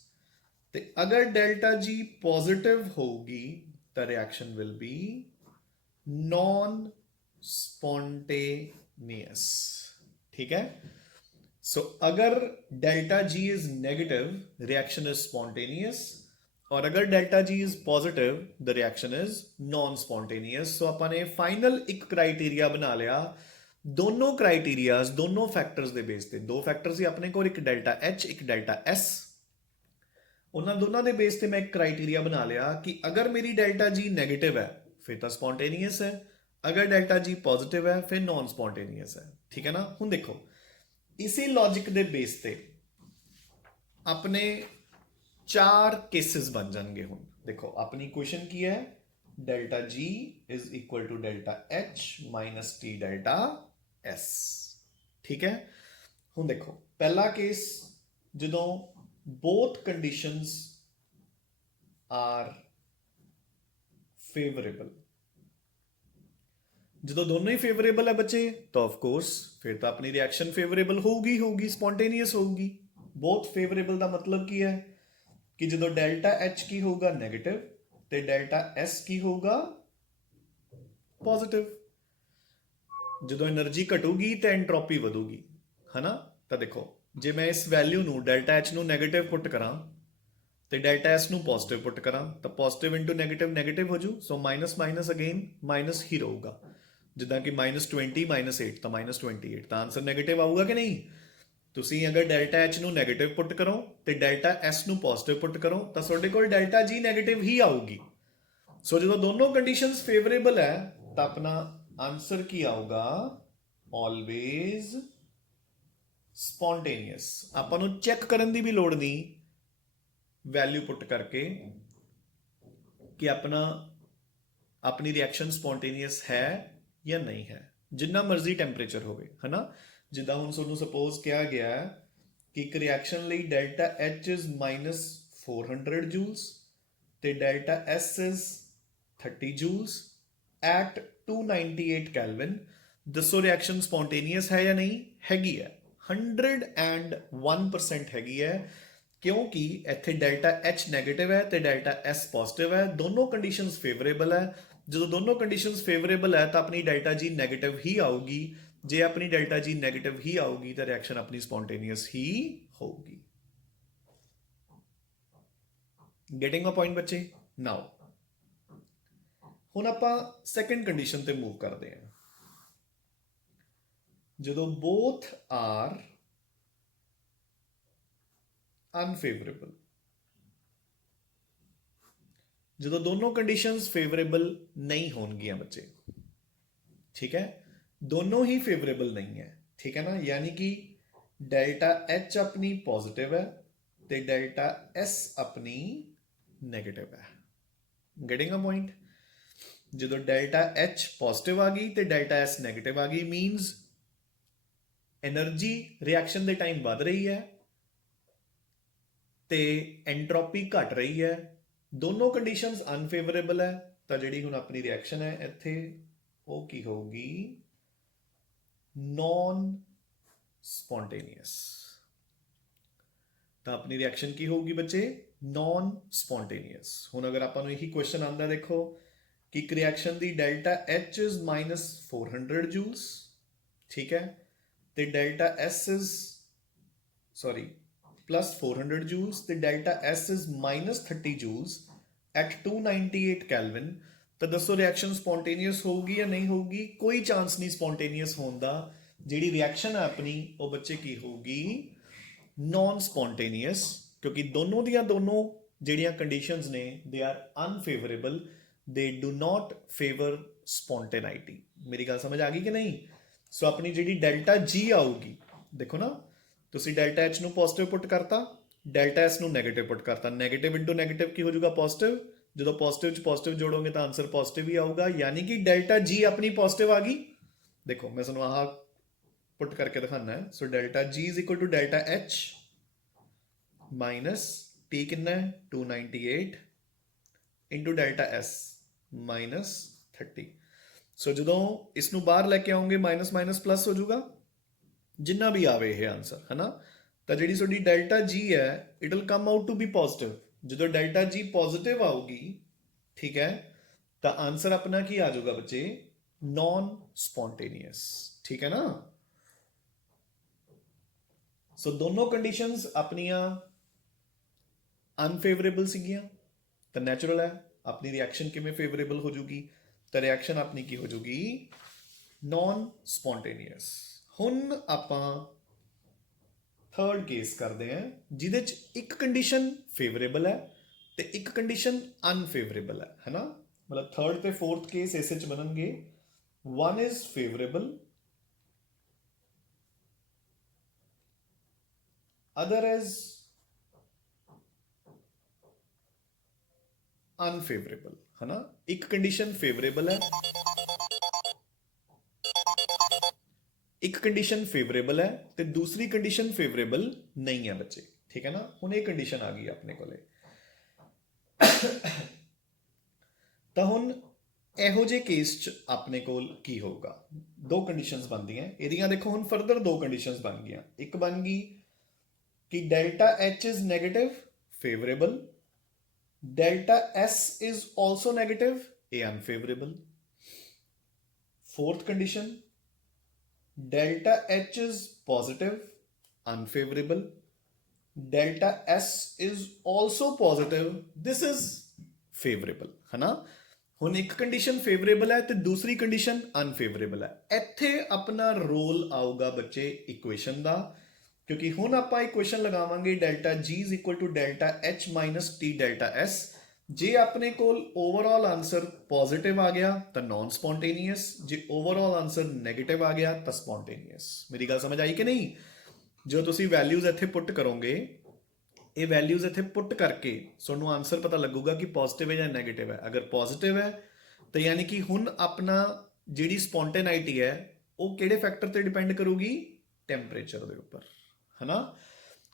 ਤੇ ਅਗਰ ਡੈਲਟਾ G ਪੋਜ਼ਿਟਿਵ ਹੋਊਗੀ ਤਾਂ reaction will be non spontaneous। ठीक है, सो अगर delta G is negative reaction is spontaneous, और अगर delta G is positive the reaction is non spontaneous. So अपने फाइनल एक क्राइटेरिया बना लिया, दोनों क्राइटेरियाज दोनों फैक्टर्स ਦੇ ਬੇਸ ਤੇ, ਦੋ ਫੈਕਟਰ ਸੀ ਆਪਣੇ ਕੋਲ, ਇੱਕ ਡੈਲਟਾ H ਇੱਕ ਡੈਲਟਾ S। ਉਹਨਾਂ ਦੋਨਾਂ ਦੇ ਬੇਸ ਤੇ ਮੈਂ ਇੱਕ ਕ੍ਰਾਈਟੇਰੀਆ ਬਣਾ ਲਿਆ ਕਿ ਅਗਰ ਮੇਰੀ ਡੈਲਟਾ G ਨੈਗੇਟਿਵ ਹੈ ਫਿਰ ਤਾਂ ਸਪੌਂਟੇਨੀਅਸ ਹੈ, अगर डेल्टा G पॉजिटिव है फिर नॉन स्पॉन्टेनियस है। ठीक है ना? हूँ देखो इसी लॉजिक दे बेस ते अपने चार केसेस बन जाएंगे। हूँ देखो अपनी इक्वेशन की है, delta G is equal to delta H minus T delta S। ठीक है, हूँ देखो पहला केस जो बोथ कंडीशंस आर फेवरेबल, ਜਦੋਂ ਦੋਨੋਂ ਹੀ ਫੇਵਰੇਬਲ ਹੈ ਬੱਚੇ ਤਾਂ ਆਫ ਕੋਰਸ ਫਿਰ ਤਾਂ ਆਪਣੀ ਰਿਐਕਸ਼ਨ ਫੇਵਰੇਬਲ ਹੋਊਗੀ, ਸਪੌਂਟੇਨੀਅਸ ਹੋਊਗੀ। ਬਹੁਤ ਫੇਵਰੇਬਲ ਦਾ ਮਤਲਬ ਕੀ ਹੈ ਕਿ ਜਦੋਂ ਡੈਲਟਾ H ਕੀ ਹੋਊਗਾ ਨੈਗੇਟਿਵ ਤੇ ਡੈਲਟਾ S ਕੀ ਹੋਊਗਾ ਪੋਜ਼ਿਟਿਵ। ਜਦੋਂ એનર્ਜੀ ਘਟੂਗੀ ਤਾਂ ਐਂਟਰੋਪੀ ਵਧੂਗੀ, ਹਨਾ? ਤਾਂ ਦੇਖੋ ਜੇ ਮੈਂ ਇਸ ਵੈਲਿਊ ਨੂੰ ਡੈਲਟਾ H ਨੂੰ ਨੈਗੇਟਿਵ ਪੁੱਟ ਕਰਾਂ ਤੇ ਡੈਲਟਾ S ਨੂੰ ਪੋਜ਼ਿਟਿਵ ਪੁੱਟ ਕਰਾਂ ਤਾਂ ਪੋਜ਼ਿਟਿਵ ਇਨਟੂ ਨੈਗੇਟਿਵ ਨੈਗੇਟਿਵ ਹੋ ਜੂ। ਸੋ ਮਾਈਨਸ ਮਾਈਨਸ ਅਗੇਨ ਮਾਈਨਸ ਹੀ ਰਹੂਗਾ, ਜਿੱਦਾਂ ਕਿ -20 -8 ਤਾਂ -28 ਤਾਂ ਆਨਸਰ ਨੈਗੇਟਿਵ ਆਊਗਾ ਕਿ ਨਹੀਂ? ਤੁਸੀਂ ਅਗਰ ਡੈਲਟਾ H ਨੂੰ ਨੈਗੇਟਿਵ ਪੁੱਟ ਕਰੋ ਤੇ ਡੈਲਟਾ S ਨੂੰ ਪੋਜ਼ਿਟਿਵ ਪੁੱਟ ਕਰੋ ਤਾਂ ਤੁਹਾਡੇ ਕੋਲ ਡੈਲਟਾ G ਨੈਗੇਟਿਵ ਹੀ ਆਊਗੀ। ਸੋ ਜਦੋਂ ਦੋਨੋਂ ਕੰਡੀਸ਼ਨਸ ਫੇਵਰੇਬਲ ਹੈ ਤਾਂ ਆਪਣਾ ਆਨਸਰ ਕੀ ਆਊਗਾ? Always spontaneous. ਆਪਾਂ ਨੂੰ ਚੈੱਕ ਕਰਨ ਦੀ ਵੀ ਲੋੜ ਨਹੀਂ ਵੈਲਿਊ ਪੁੱਟ ਕਰਕੇ ਕਿ ਆਪਣੀ ਰਿਐਕਸ਼ਨ ਸਪੌਂਟੇਨੀਅਸ ਹੈ ਜਾਂ ਨਹੀਂ ਹੈ, ਜਿੰਨਾ ਮਰਜ਼ੀ ਟੈਂਪਰੇਚਰ ਹੋਵੇ, ਹਨਾ? ਜਿੱਦਾਂ ਹੁਣ ਤੁਹਾਨੂੰ ਸਪੋਜ਼ ਕਿਹਾ ਗਿਆ ਕਿ ਇੱਕ ਰਿਐਕਸ਼ਨ ਲਈ ਡੈਲਟਾ H ਇਜ਼ -400 ਜੂਲਸ ਤੇ delta S is 30 ਜੂਲਸ at 298 Kelvin. ਦੱਸੋ ਰਿਐਕਸ਼ਨ ਸਪੌਂਟੇਨੀਅਸ ਹੈ ਜਾਂ ਨਹੀਂ? ਹੈਗੀ ਹੈ, 101% ਹੈਗੀ ਹੈ, ਕਿਉਂਕਿ ਇੱਥੇ ਡੈਲਟਾ H ਨੈਗੇਟਿਵ ਹੈ ਤੇ ਡੈਲਟਾ S ਪੋਜ਼ਿਟਿਵ ਹੈ, ਦੋਨੋਂ ਕੰਡੀਸ਼ਨਸ ਫੇਵਰੇਬਲ ਹੈ। ਜਦੋਂ ਦੋਨੋਂ ਕੰਡੀਸ਼ਨਸ ਫੇਵਰੇਬਲ ਹੈ ਤਾਂ ਆਪਣੀ ਡੈਲਟਾ G ਨੈਗੇਟਿਵ ਹੀ ਆਊਗੀ। ਜੇ ਆਪਣੀ ਡੈਲਟਾ G ਨੈਗੇਟਿਵ ਹੀ ਆਊਗੀ ਤਾਂ ਰਿਐਕਸ਼ਨ ਆਪਣੀ ਸਪੌਂਟੇਨੀਅਸ ਹੀ ਹੋਊਗੀ। ਗੈਟਿੰਗ ਮਾਈ ਪੁਆਇੰਟ ਬੱਚੇ? ਨਾਓ ਹੁਣ ਆਪਾਂ ਸੈਕੰਡ ਕੰਡੀਸ਼ਨ ਤੇ ਮੂਵ ਕਰਦੇ ਹਾਂ। ਜਦੋਂ ਬੋਥ ਆਰ ਅਨਫੇਵਰੇਬਲ, ਜਦੋਂ ਦੋਨੋਂ ਕੰਡੀਸ਼ਨਸ ਫੇਵਰੇਬਲ ਨਹੀਂ ਹੋਣਗੀਆਂ ਬੱਚੇ। ਠੀਕ ਹੈ, ਦੋਨੋਂ ਹੀ ਫੇਵਰੇਬਲ ਨਹੀਂ ਹੈ। ਠੀਕ ਹੈ ਨਾ? ਯਾਨੀ ਕਿ ਡੈਲਟਾ H ਆਪਣੀ ਪੋਜ਼ਿਟਿਵ ਹੈ ਤੇ ਡੈਲਟਾ S ਆਪਣੀ ਨੈਗੇਟਿਵ ਹੈ। Getting a point? ਜਦੋਂ ਡੈਲਟਾ H ਪੋਜ਼ਿਟਿਵ ਆ ਗਈ ਤੇ ਡੈਲਟਾ S ਨੈਗੇਟਿਵ ਆ ਗਈ, ਮੀਨਸ એનર્ਜੀ ਰਿਐਕਸ਼ਨ ਦੇ ਟਾਈਮ ਵੱਧ ਰਹੀ ਹੈ ਤੇ ਐਂਟਰੋਪੀ ਘਟ ਰਹੀ ਹੈ। ਦੋਨੋਂ ਕੰਡੀਸ਼ਨਸ ਅਨਫੇਵਰੇਬਲ ਹੈ ਤਾਂ ਜਿਹੜੀ ਹੁਣ ਆਪਣੀ ਰਿਐਕਸ਼ਨ ਹੈ ਇੱਥੇ ਉਹ ਕੀ ਹੋਊਗੀ? ਨॉन ਸਪੌਂਟੇਨੀਅਸ। ਤਾਂ ਆਪਣੀ ਰਿਐਕਸ਼ਨ ਕੀ ਹੋਊਗੀ ਬੱਚੇ? ਨॉन ਸਪੌਂਟੇਨੀਅਸ। ਹੁਣ ਅਗਰ ਆਪਾਂ ਨੂੰ ਇਹੀ ਕੁਐਸਚਨ ਆਉਂਦਾ ਦੇਖੋ ਕਿ ਇੱਕ reaction the delta H is -400 ਜੂਲਸ, ਠੀਕ ਹੈ, ਤੇ ਡੈਲਟਾ S ਇਜ਼ +400 joules ਤੇ delta S is -30 joules at 298 Kelvin। ਤਾਂ ਦੱਸੋ ਰਿਐਕਸ਼ਨ ਸਪੌਂਟੇਨੀਅਸ ਹੋਊਗੀ ਜਾਂ ਨਹੀਂ ਹੋਊਗੀ? ਕੋਈ ਚਾਂਸ ਨਹੀਂ ਸਪੌਂਟੇਨੀਅਸ ਹੋਣ ਦਾ। ਜਿਹੜੀ ਰਿਐਕਸ਼ਨ ਹੈ ਆਪਣੀ ਉਹ ਬੱਚੇ ਕੀ ਹੋਊਗੀ? ਨॉन ਸਪੌਂਟੇਨੀਅਸ, ਕਿਉਂਕਿ ਦੋਨੋਂ ਦੀਆਂ ਦੋਨੋਂ ਜਿਹੜੀਆਂ ਕੰਡੀਸ਼ਨਸ ਨੇ ਦੇ ਆਰ ਅਨਫੇਵਰੇਬਲ, ਦੇ ਡੂ ਨਾਟ ਫੇਵਰ ਸਪੌਂਟੇਨਾਈਟੀ। ਮੇਰੀ ਗੱਲ ਸਮਝ ਆ ਗਈ ਕਿ ਨਹੀਂ? ਸੋ ਆਪਣੀ ਜਿਹੜੀ ਡੈਲਟਾ ਜੀ ਆਊਗੀ, ਦੇਖੋ ਨਾ, ਤੁਸੀਂ ਡੈਲਟਾ ਐਚ ਨੂੰ ਪੋਜ਼ਿਟਿਵ ਪੁੱਟ ਕਰਤਾ, ਡੈਲਟਾ ਐਸ ਨੂੰ ਨੈਗੇਟਿਵ ਪੁੱਟ ਕਰਤਾ। ਨੈਗੇਟਿਵ ਇੰਟੂ ਨੈਗੇਟਿਵ ਕੀ ਹੋ ਜਾਊਗਾ? ਪੋਜ਼ਿਟਿਵ। ਜਦੋਂ ਪੋਜ਼ਿਟਿਵ ਚ ਪੋਜ਼ਿਟਿਵ ਜੋੜੋਗੇ ਤਾਂ ਆਨਸਰ ਪੋਜ਼ਿਟਿਵ ਹੀ ਆਊਗਾ, ਯਾਨੀ ਕਿ ਡੈਲਟਾ ਜੀ ਆਪਣੀ ਪੋਜ਼ਿਟਿਵ ਆ ਗਈ। ਦੇਖੋ ਮੈਂ ਤੁਹਾਨੂੰ ਆਹ ਪੁੱਟ ਕਰਕੇ ਦਿਖਾਣਾ ਹੈ। So delta G is equal to delta H minus T ਕਿੰਨਾ ਹੈ? 298 into delta S minus 30। So ਜਦੋਂ ਇਸ ਨੂੰ ਬਾਹਰ ਲੈ ਕੇ ਆਉਂਗੇ ਮਾਈਨਸ ਮਾਈਨਸ ਪਲੱਸ ਹੋ ਜਾਊਗਾ, ਜਿੰਨਾ ਵੀ ਆਵੇ ਇਹ ਆਨਸਰ, ਹੈ ਨਾ। ਤਾਂ ਜਿਹੜੀ ਤੁਹਾਡੀ ਡੈਲਟਾ ਜੀ ਹੈ it will come out to be positive. ਜਦੋਂ ਡੈਲਟਾ ਜੀ ਪੋਜ਼ਿਟਿਵ ਆਊਗੀ, ਠੀਕ ਹੈ, ਤਾਂ ਆਨਸਰ ਆਪਣਾ ਕੀ ਆ ਜਾਊਗਾ ਬੱਚੇ? ਨॉन ਸਪੌਂਟੇਨੀਅਸ। ਠੀਕ ਹੈ ਨਾ। ਸੋ ਦੋਨੋਂ ਕੰਡੀਸ਼ਨਸ ਆਪਣੀਆਂ ਅਨਫੇਵਰੇਬਲ ਸੀਗੀਆਂ, ਤਾਂ ਨੈਚੁਰਲ ਹੈ ਆਪਣੀ ਰਿਐਕਸ਼ਨ ਕਿਵੇਂ ਫੇਵਰੇਬਲ ਹੋ ਜੂਗੀ? ਤਾਂ ਰਿਐਕਸ਼ਨ ਆਪਣੀ ਕੀ ਹੋ ਜੂਗੀ? ਨॉन ਸਪੌਂਟੇਨੀਅਸ। ਹੁਣ ਆਪਾਂ ਥਰਡ ਕੇਸ ਕਰਦੇ ਹਾਂ ਜਿਹਦੇ ਚ ਇੱਕ ਕੰਡੀਸ਼ਨ ਫੇਵਰੇਬਲ ਹੈ ਤੇ ਇੱਕ ਕੰਡੀਸ਼ਨ ਅਨਫੇਵਰੇਬਲ ਹੈ ਨਾ। ਮਤਲਬ ਥਰਡ ਤੇ ਫੋਰਥ ਕੇਸ ਇਸੇ ਚ ਬਣਨਗੇ। one is favorable, other is unfavorable, है ना। एक कंडीशन फेवरेबल है, एक कंडीशन फेवरेबल है ते दूसरी कंडीशन फेवरेबल नहीं है बच्चे। ठीक है ना। हुण ये कंडीशन आ गई अपने कोले। ਤਾਂ ਹੁਣ ਇਹੋ ਜਿਹੇ ਕੇਸ 'ਚ ਆਪਣੇ ਕੋਲ ਕੀ ਹੋਊਗਾ? ਦੋ ਕੰਡੀਸ਼ਨਸ ਬਣਦੀਆਂ ਇਹਦੀਆਂ। ਦੇਖੋ ਹੁਣ ਫਰਦਰ ਦੋ ਕੰਡੀਸ਼ਨਸ ਬਣ ਗਈਆਂ। ਇੱਕ ਬਣ ਗਈ ਕਿ delta H is negative, favourable, delta S is also negative, ਇਹ unfavourable. Fourth condition, delta H is positive, unfavourable, delta S is also positive, this is favourable, है ना। ਹੁਣ ਇੱਕ ਕੰਡੀਸ਼ਨ ਫੇਵਰੇਬਲ ਹੈ ਤੇ ਦੂਸਰੀ ਕੰਡੀਸ਼ਨ ਅਨਫੇਵਰੇਬਲ ਹੈ। ਇੱਥੇ ਆਪਣਾ ਰੋਲ ਆਊਗਾ ਬੱਚੇ ਇਕੁਏਸ਼ਨ ਦਾ, ਕਿਉਂਕਿ ਹੁਣ ਆਪਾਂ ਇਕੁਏਸ਼ਨ ਲਗਾਵਾਂਗੇ delta G is equal to delta H minus T delta S. ਜੇ ਆਪਣੇ ਕੋਲ ਓਵਰਆਲ ਆਨਸਰ ਪੋਜ਼ਿਟਿਵ ਆ ਗਿਆ ਤਾਂ ਨॉन ਸਪੌਂਟੇਨੀਅਸ, ਜੇ ਓਵਰਆਲ ਆਨਸਰ ਨੈਗੇਟਿਵ ਆ ਗਿਆ ਤਾਂ ਸਪੌਂਟੇਨੀਅਸ। ਮੇਰੀ ਗੱਲ ਸਮਝ ਆਈ ਕਿ ਨਹੀਂ? ਜੋ ਤੁਸੀਂ ਵੈਲਿਊਜ਼ ਇੱਥੇ ਪੁੱਟ ਕਰੋਗੇ, ਇਹ ਵੈਲਿਊਜ਼ ਇੱਥੇ ਪੁੱਟ ਕਰਕੇ ਤੁਹਾਨੂੰ ਆਨਸਰ ਪਤਾ ਲੱਗੂਗਾ ਕਿ ਪੋਜ਼ਿਟਿਵ ਹੈ ਜਾਂ ਨੈਗੇਟਿਵ ਹੈ। ਅਗਰ ਪੋਜ਼ਿਟਿਵ ਹੈ ਤਾਂ ਯਾਨੀ ਕਿ ਹੁਣ ਆਪਣਾ ਜਿਹੜੀ ਸਪੌਂਟੇਨਾਈਟੀ ਹੈ ਉਹ ਕਿਹੜੇ ਫੈਕਟਰ ਤੇ ਡਿਪੈਂਡ ਕਰੂਗੀ? ਟੈਂਪਰੇਚਰ ਦੇ ਉੱਪਰ, ਹੈ ਨਾ।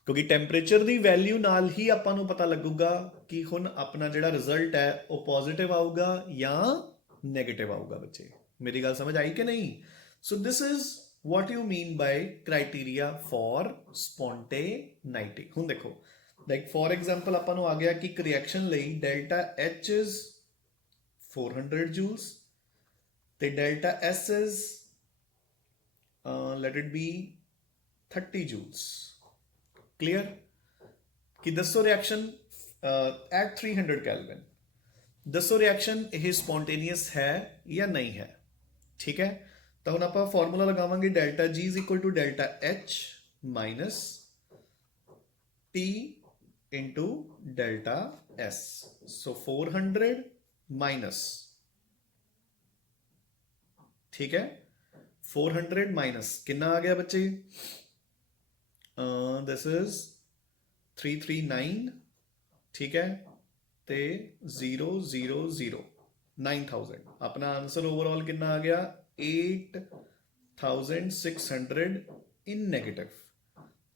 ਕਿਉਂਕਿ ਟੈਂਪਰੇਚਰ ਦੀ ਵੈਲਿਊ ਨਾਲ ਹੀ ਆਪਾਂ ਨੂੰ ਪਤਾ ਲੱਗੂਗਾ ਕਿ ਹੁਣ ਆਪਣਾ ਜਿਹੜਾ ਰਿਜ਼ਲਟ ਹੈ ਉਹ ਪੋਜ਼ਿਟਿਵ ਆਊਗਾ ਜਾਂ ਨੈਗੇਟਿਵ ਆਊਗਾ। ਬੱਚੇ ਮੇਰੀ ਗੱਲ ਸਮਝ ਆਈ ਕਿ ਨਹੀਂ? So this is what you mean by criteria for spontaneity। ਹੁਣ ਦੇਖੋ, ਲਾਈਕ ਫੋਰ ਐਗਜ਼ਾਮਪਲ ਆਪਾਂ ਨੂੰ ਆ ਗਿਆ ਕਿ ਇੱਕ ਰਿਐਕਸ਼ਨ ਲਈ ਡੈਲਟਾ ਐਚ ਇਜ਼ 400 ਜੂਲਸ ਤੇ delta S is let it be 30 ਜੂਲਸ। Clear? ਕਿ ਦੱਸੋ ਰਿਐਕਸ਼ਨ ਐਟ 300 ਕੈਲਵਿਨ, ਦੱਸੋ ਰਿਐਕਸ਼ਨ ਇਹ ਸਪੌਂਟੇਨੀਅਸ ਹੈ ਜਾਂ ਨਹੀਂ ਹੈ। ਠੀਕ ਹੈ। ਤਾਂ ਹੁਣ ਆਪਾਂ ਫਾਰਮੂਲਾ ਲਗਾਵਾਂਗੇ delta G is equal to delta H minus T into delta S. So 400 minus, ਠੀਕ ਹੈ, 400 ਮਾਈਨਸ ਕਿੰਨਾ ਆ ਗਿਆ ਬੱਚੇ? ਦਿਸ ਇਜ਼ 339, ਠੀਕ ਹੈ, ਤੇ 000 9000। ਆਪਣਾ ਆਨਸਰ ਓਵਰਆਲ ਕਿੰਨਾ ਆ ਗਿਆ? 8600 ਇਨ ਨੈਗੇਟਿਵ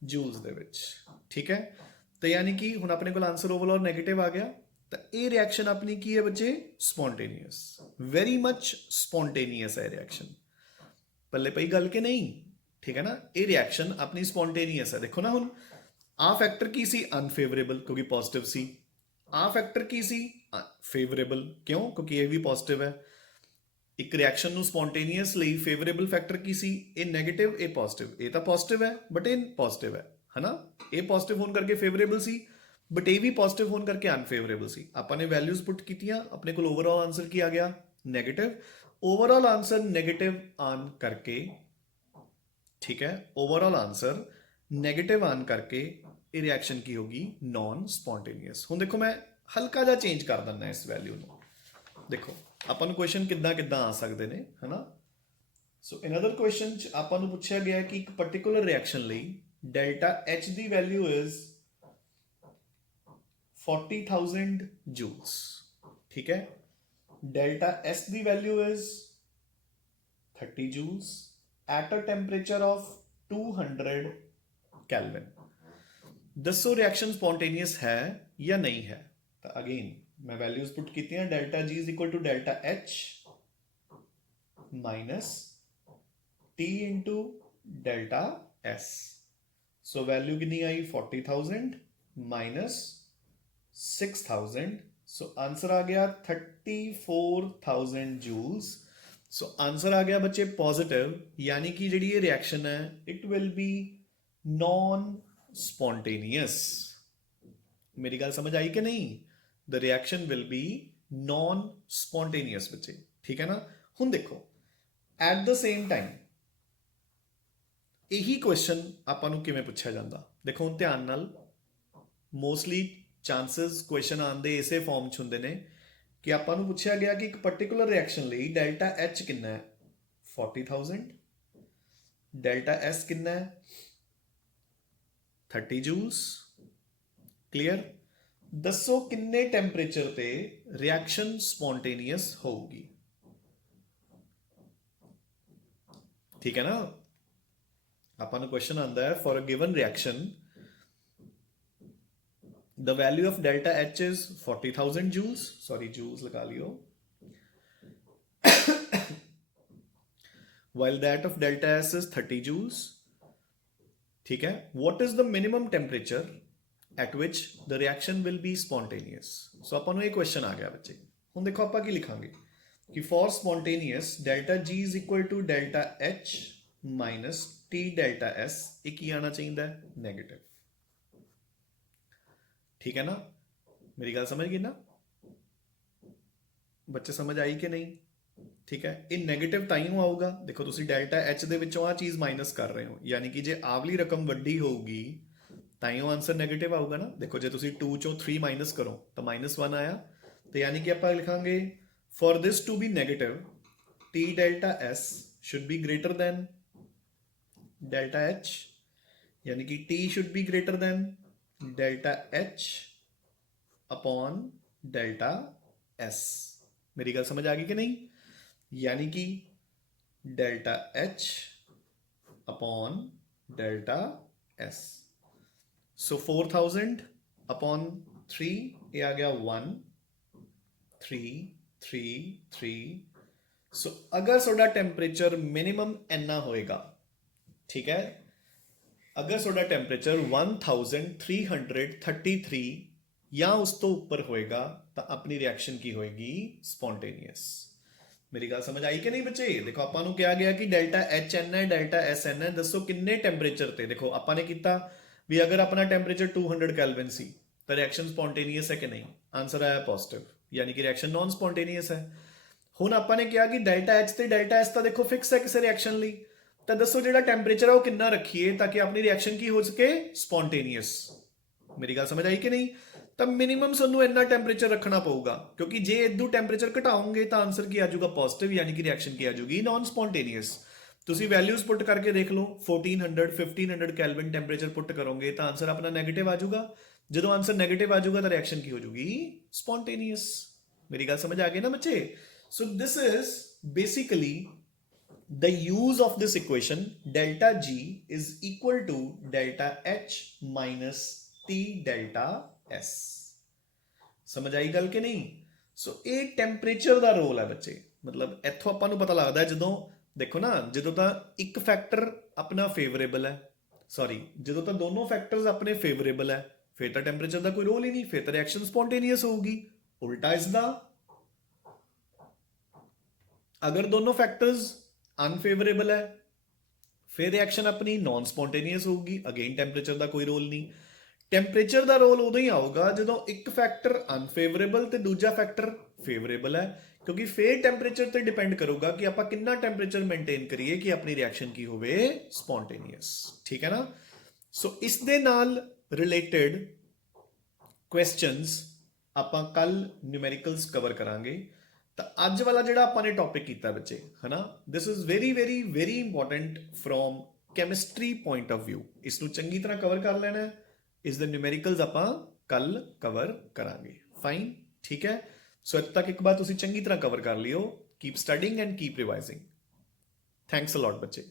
ਜੂਲਸ ਦੇ ਵਿੱਚ। ਠੀਕ ਹੈ। ਤਾਂ ਯਾਨੀ ਕਿ ਹੁਣ ਆਪਣੇ ਕੋਲ ਆਨਸਰ ਓਵਰਆਲ ਨੈਗੇਟਿਵ ਆ ਗਿਆ। ਤਾਂ ਇਹ ਰਿਐਕਸ਼ਨ ਆਪਣੀ ਕੀ ਹੈ ਬੱਚੇ? ਸਪੌਂਟੇਨੀਅਸ, ਵੈਰੀ ਮਚ ਸਪੌਂਟੇਨੀਅਸ ਹੈ ਰਿਐਕਸ਼ਨ। ਪੱਲੇ ਪਈ ਗੱਲ ਕਿ ਨਹੀਂ? ਠੀਕ ਹੈ ਨਾ। ਇਹ ਰਿਐਕਸ਼ਨ ਆਪਣੀ ਸਪੌਂਟੇਨੀਅਸ ਹੈ। ਦੇਖੋ ਨਾ, ਹੁਣ ਆਹ ਫੈਕਟਰ ਕੀ ਸੀ? ਅਨਫੇਵਰੇਬਲ, ਕਿਉਂਕਿ ਪੋਜ਼ਿਟਿਵ ਸੀ। ਆਹ ਫੈਕਟਰ ਕੀ ਸੀ? ਫੇਵਰੇਬਲ, ਕਿਉਂ? ਕਿਉਂਕਿ ਇਹ ਵੀ ਪੋਜ਼ਿਟਿਵ ਹੈ। ਇੱਕ ਰਿਐਕਸ਼ਨ ਨੂੰ ਸਪੌਂਟੇਨੀਅਸ ਲਈ ਫੇਵਰੇਬਲ ਫੈਕਟਰ ਕੀ ਸੀ? ਇਹ ਨੈਗੇਟਿਵ, ਇਹ ਪੋਜ਼ਿਟਿਵ। ਇਹ ਤਾਂ ਪੋਜ਼ਿਟਿਵ ਹੈ ਬਟ ਇਹ ਪੋਜ਼ਿਟਿਵ ਹੈ ਨਾ। ਇਹ ਪੋਜ਼ਿਟਿਵ ਹੋਣ ਕਰਕੇ ਫੇਵਰੇਬਲ ਸੀ, ਬਟ ਇਹ ਵੀ ਪੋਜ਼ਿਟਿਵ ਹੋਣ ਕਰਕੇ ਅਨਫੇਵਰੇਬਲ ਸੀ। ਆਪਾਂ ਨੇ ਵੈਲਿਊਜ਼ ਪੁੱਟ ਕੀਤੀਆਂ, ਆਪਣੇ ਕੋਲ ਓਵਰਆਲ ਆਨਸਰ ਕੀ ਆ ਗਿਆ? ਨੈਗੇਟਿਵ। ਓਵਰਆਲ ਆਨਸਰ ਨੈਗੇਟਿਵ ਆਨ ਕਰਕੇ, ਠੀਕ ਹੈ, ਓਵਰਆਲ ਆਨਸਰ ਨੈਗੇਟਿਵ ਆਨ ਕਰਕੇ ਇਹ ਰਿਐਕਸ਼ਨ ਕੀ ਹੋਗੀ? ਨॉन ਸਪੌਂਟੇਨੀਅਸ। ਹੁਣ ਦੇਖੋ ਮੈਂ ਹਲਕਾ ਜਿਹਾ ਚੇਂਜ ਕਰ ਦਿੰਦਾ ਇਸ ਵੈਲਿਊ ਨੂੰ। ਦੇਖੋ ਆਪਾਂ ਨੂੰ ਕੁਐਸਚਨ ਕਿੱਦਾਂ ਕਿੱਦਾਂ ਆ ਸਕਦੇ ਨੇ, ਹਨਾ। ਸੋ ਅਨਦਰ ਕੁਐਸਚਨ ਚ ਆਪਾਂ ਨੂੰ ਪੁੱਛਿਆ ਗਿਆ ਕਿ ਇੱਕ ਪਾਰਟਿਕੂਲਰ ਰਿਐਕਸ਼ਨ ਲਈ delta H the value is 40,000 ਜੂਲਸ, ਠੀਕ ਹੈ। Delta S the value is 30 joules at a temperature of 200 Kelvin। ਦੱਸੋ ਰਿਐਕਸ਼ਨ ਸਪੌਂਟੇਨੀਅਸ ਹੈ ਜਾਂ ਨਹੀਂ ਹੈ? ਤਾਂ ਅਗੇਨ ਮੈਂ ਵੈਲਿਊਜ਼ ਪੁੱਟ ਕੀਤੀਆਂ, delta G is equal to delta H minus T into delta S। So value ਕਿੰਨੀ ਆਈ? 40,000 ਮਾਈਨਸ 6,000। ਸੋ ਆਂਸਰ ਆ ਗਿਆ 34,000 ਜੂਲਸ। ਸੋ ਆਂਸਰ ਆ ਗਿਆ ਬੱਚੇ ਪੋਜ਼ਿਟਿਵ, ਯਾਨੀ ਕਿ ਜਿਹੜੀ ਇਹ ਰਿਐਕਸ਼ਨ ਹੈ ਇਟ ਵਿਲ ਬੀ ਨॉन ਸਪੌਂਟੇਨੀਅਸ। ਮੇਰੀ ਗੱਲ ਸਮਝ ਆਈ ਕਿ ਨਹੀਂ? ਦ ਰਿਐਕਸ਼ਨ ਵਿਲ ਬੀ ਨॉन ਸਪੌਂਟੇਨੀਅਸ ਬੱਚੇ, ਠੀਕ ਹੈ ਨਾ। ਹੁਣ ਦੇਖੋ ਐਟ ਦ ਸੇਮ ਟਾਈਮ ਇਹੀ ਕੁਐਸਚਨ ਆਪਾਂ ਨੂੰ ਕਿਵੇਂ ਪੁੱਛਿਆ ਜਾਂਦਾ? ਦੇਖੋ ਹੁਣ ਧਿਆਨ ਨਾਲ, ਮੋਸਟਲੀ ਚਾਂਸਸ ਕੁਐਸਚਨ ਆਉਣ ਦੇ ਇਸੇ ਫਾਰਮ 'ਚ ਹੁੰਦੇ ਨੇ ਕਿ ਆਪਾਂ ਨੂੰ ਪੁੱਛਿਆ ਗਿਆ ਕਿ ਇੱਕ ਪਾਰਟਿਕੂਲਰ ਰਿਐਕਸ਼ਨ ਲਈ ਡੈਲਟਾ H ਕਿੰਨਾ ਹੈ? 40,000। ਡੈਲਟਾ S ਕਿੰਨਾ ਹੈ? 30 ਜੂਲਸ। ਕਲੀਅਰ? ਦੱਸੋ ਕਿੰਨੇ ਟੈਂਪਰੇਚਰ ਤੇ ਰਿਐਕਸ਼ਨ ਸਪੌਂਟੇਨੀਅਸ ਹੋਊਗੀ? ਠੀਕ ਹੈ ਨਾ। ਆਪਾਂ ਨੂੰ ਕੁਐਸਚਨ ਆਉਂਦਾ ਹੈ for a given reaction the value of delta H is 40,000 joules, sorry joules लगा लियो, while that of delta S is 30 joules, ठीक है। what is the minimum temperature at which the reaction will be spontaneous? so ਆਪਾਂ ਨੂੰ ਇਹ ਕੁਐਸਚਨ ਆ ਗਿਆ ਬੱਚੇ। ਹੁਣ ਦੇਖੋ ਆਪਾਂ ਕੀ ਲਿਖਾਂਗੇ ਕਿ for spontaneous delta G is equal to delta H minus T delta S, ਇਹ ਕੀ ਆਣਾ ਚਾਹੀਦਾ ਹੈ? ਨੈਗੇਟਿਵ, ठीक है ना। मेरी गल समझ गई ना बच्चे? समझ आई कि नहीं? ठीक है। ये नैगेटिव ताइयों आऊगा, देखो तुसी डेल्टा H दे विचों आ चीज़ माइनस कर रहे हो, यानी कि जे आवली रकम वड्डी होगी ताइयों आंसर नैगेटिव आऊगा ना। देखो जे तुसी 2 चों 3 माइनस करो तो -1 आया, तो यानी कि आपां लिखांगे for this to be negative T delta S should be greater than delta H, यानी कि T should be greater than delta H upon delta S। मेरी गल समझ आ गई कि नहीं? यानी कि delta H upon delta S। सो 4,000 अपॉन 3, ये आ गया 1 3 3 3। सो अगर सोडा टेम्परेचर मिनिमम इन्ना होएगा, ठीक है, अगर सोडा टेम्परेचर 1333 या उस तो ऊपर होएगा तो अपनी रिएक्शन की होएगी? स्पॉन्टेनियस। मेरी गल समझ आई कि नहीं बच्चे? देखो आपां नूं कहा गया कि डेल्टा H एन है, डेल्टा S एन है, दसो किन्ने टेम्परेचर ते? देखो आपां ने कीता भी अगर अपना टेम्परेचर 200 कैल्विन सी तो रिएक्शन स्पॉन्टेनियस है कि नहीं? आंसर आया पॉजिटिव, यानी कि रिएक्शन नॉन स्पॉन्टेनियस है। हुण आपां ने कहा कि डेल्टा H ते डेल्टा S तो देखो फिक्स है किसी रिएक्शन लई, तो दसो जो टैंपरेचर है वो कितना रखिए ताकि अपनी रिएक्शन की हो सके? स्पॉन्टेनियस। मेरी गल समझ आई कि नहीं? तो मिनिमम सानू इन्ना टैंपरेचर रखना पऊगा, क्योंकि जे इदू टैंपरेचर घटाओगे तो आंसर की आ जाऊगा? पॉजिटिव, यानी कि रिएक्शन की आ जाऊगी? Non spontaneous. तुसी वैल्यूज पुट करके देख लो, 1400 1500 कैल्विन टैंपरेचर पुट करोगे तो आंसर अपना नैगेटिव आ जाऊगा। जो आंसर नैगेटिव आ जाऊगा तो रिएक्शन की हो जाऊगी? स्पॉन्टेनियस। मेरी गल समझ आ गई ना बच्चे? So this is basically the use of this equation, delta G is equal to delta H minus T delta S। समझ आई गल कि नहीं? सो ये टेम्परेचर का रोल है बच्चे, मतलब इत्थों आपां नूं पता लगता है जदों देखो ना, जदों तां एक फैक्टर अपना फेवरेबल है, सॉरी जदों तां दोनों फैक्टर्स अपने फेवरेबल है, फिर तो टेम्परेचर का कोई रोल ही नहीं, फिर तो रिएक्शन स्पॉन्टेनियस होगी। उल्टा इसदा अगर दोनों फैक्टर्स अनफेवरेबल है फिर रिएक्शन अपनी नॉन स्पॉन्टेनियस होगी, अगेन टेम्परेचर का कोई रोल नहीं। ਟੈਂਪਰੇਚਰ ਦਾ ਰੋਲ ਉਦੋਂ ਹੀ ਆਊਗਾ ਜਦੋਂ ਇੱਕ ਫੈਕਟਰ ਅਨਫੇਵਰੇਬਲ ਤੇ ਦੂਜਾ ਫੈਕਟਰ ਫੇਵਰੇਬਲ ਹੈ, ਕਿਉਂਕਿ ਫੇਰ ਟੈਂਪਰੇਚਰ ਤੇ ਡਿਪੈਂਡ ਕਰੂਗਾ ਕਿ ਆਪਾਂ ਕਿੰਨਾ ਟੈਂਪਰੇਚਰ ਮੇਨਟੇਨ ਕਰੀਏ ਕਿ ਆਪਣੀ ਰਿਐਕਸ਼ਨ ਕੀ ਹੋਵੇ, ਸਪੌਂਟੇਨੀਅਸ। ਠੀਕ ਹੈ ਨਾ। ਸੋ ਇਸ ਦੇ ਨਾਲ ਰਿਲੇਟਡ ਕੁਐਸਚਨਸ ਆਪਾਂ ਕੱਲ ਨਿਊਮੈਰੀਕਲਸ ਕਵਰ ਕਰਾਂਗੇ। ਤਾਂ ਅੱਜ ਵਾਲਾ ਜਿਹੜਾ ਆਪਾਂ ਨੇ ਟੌਪਿਕ ਕੀਤਾ ਬੱਚੇ, ਹਨਾ, this is very very very important from chemistry point of view. ਇਸ ਨੂੰ ਚੰਗੀ ਤਰ੍ਹਾਂ ਕਵਰ ਕਰ ਲੈਣਾ ਹੈ। ਇਸ ਦੇ ਨਿਊਮੈਰੀਕਲਸ ਆਪਾਂ ਕੱਲ ਕਵਰ ਕਰਾਂਗੇ। ਫਾਈਨ, ਠੀਕ ਹੈ। ਸੋ ਇੱਥੇ ਤੱਕ ਇੱਕ ਵਾਰ ਤੁਸੀਂ ਚੰਗੀ ਤਰ੍ਹਾਂ ਕਵਰ ਕਰ ਲਿਓ। Keep studying and keep revising. Thanks a lot ਬੱਚੇ।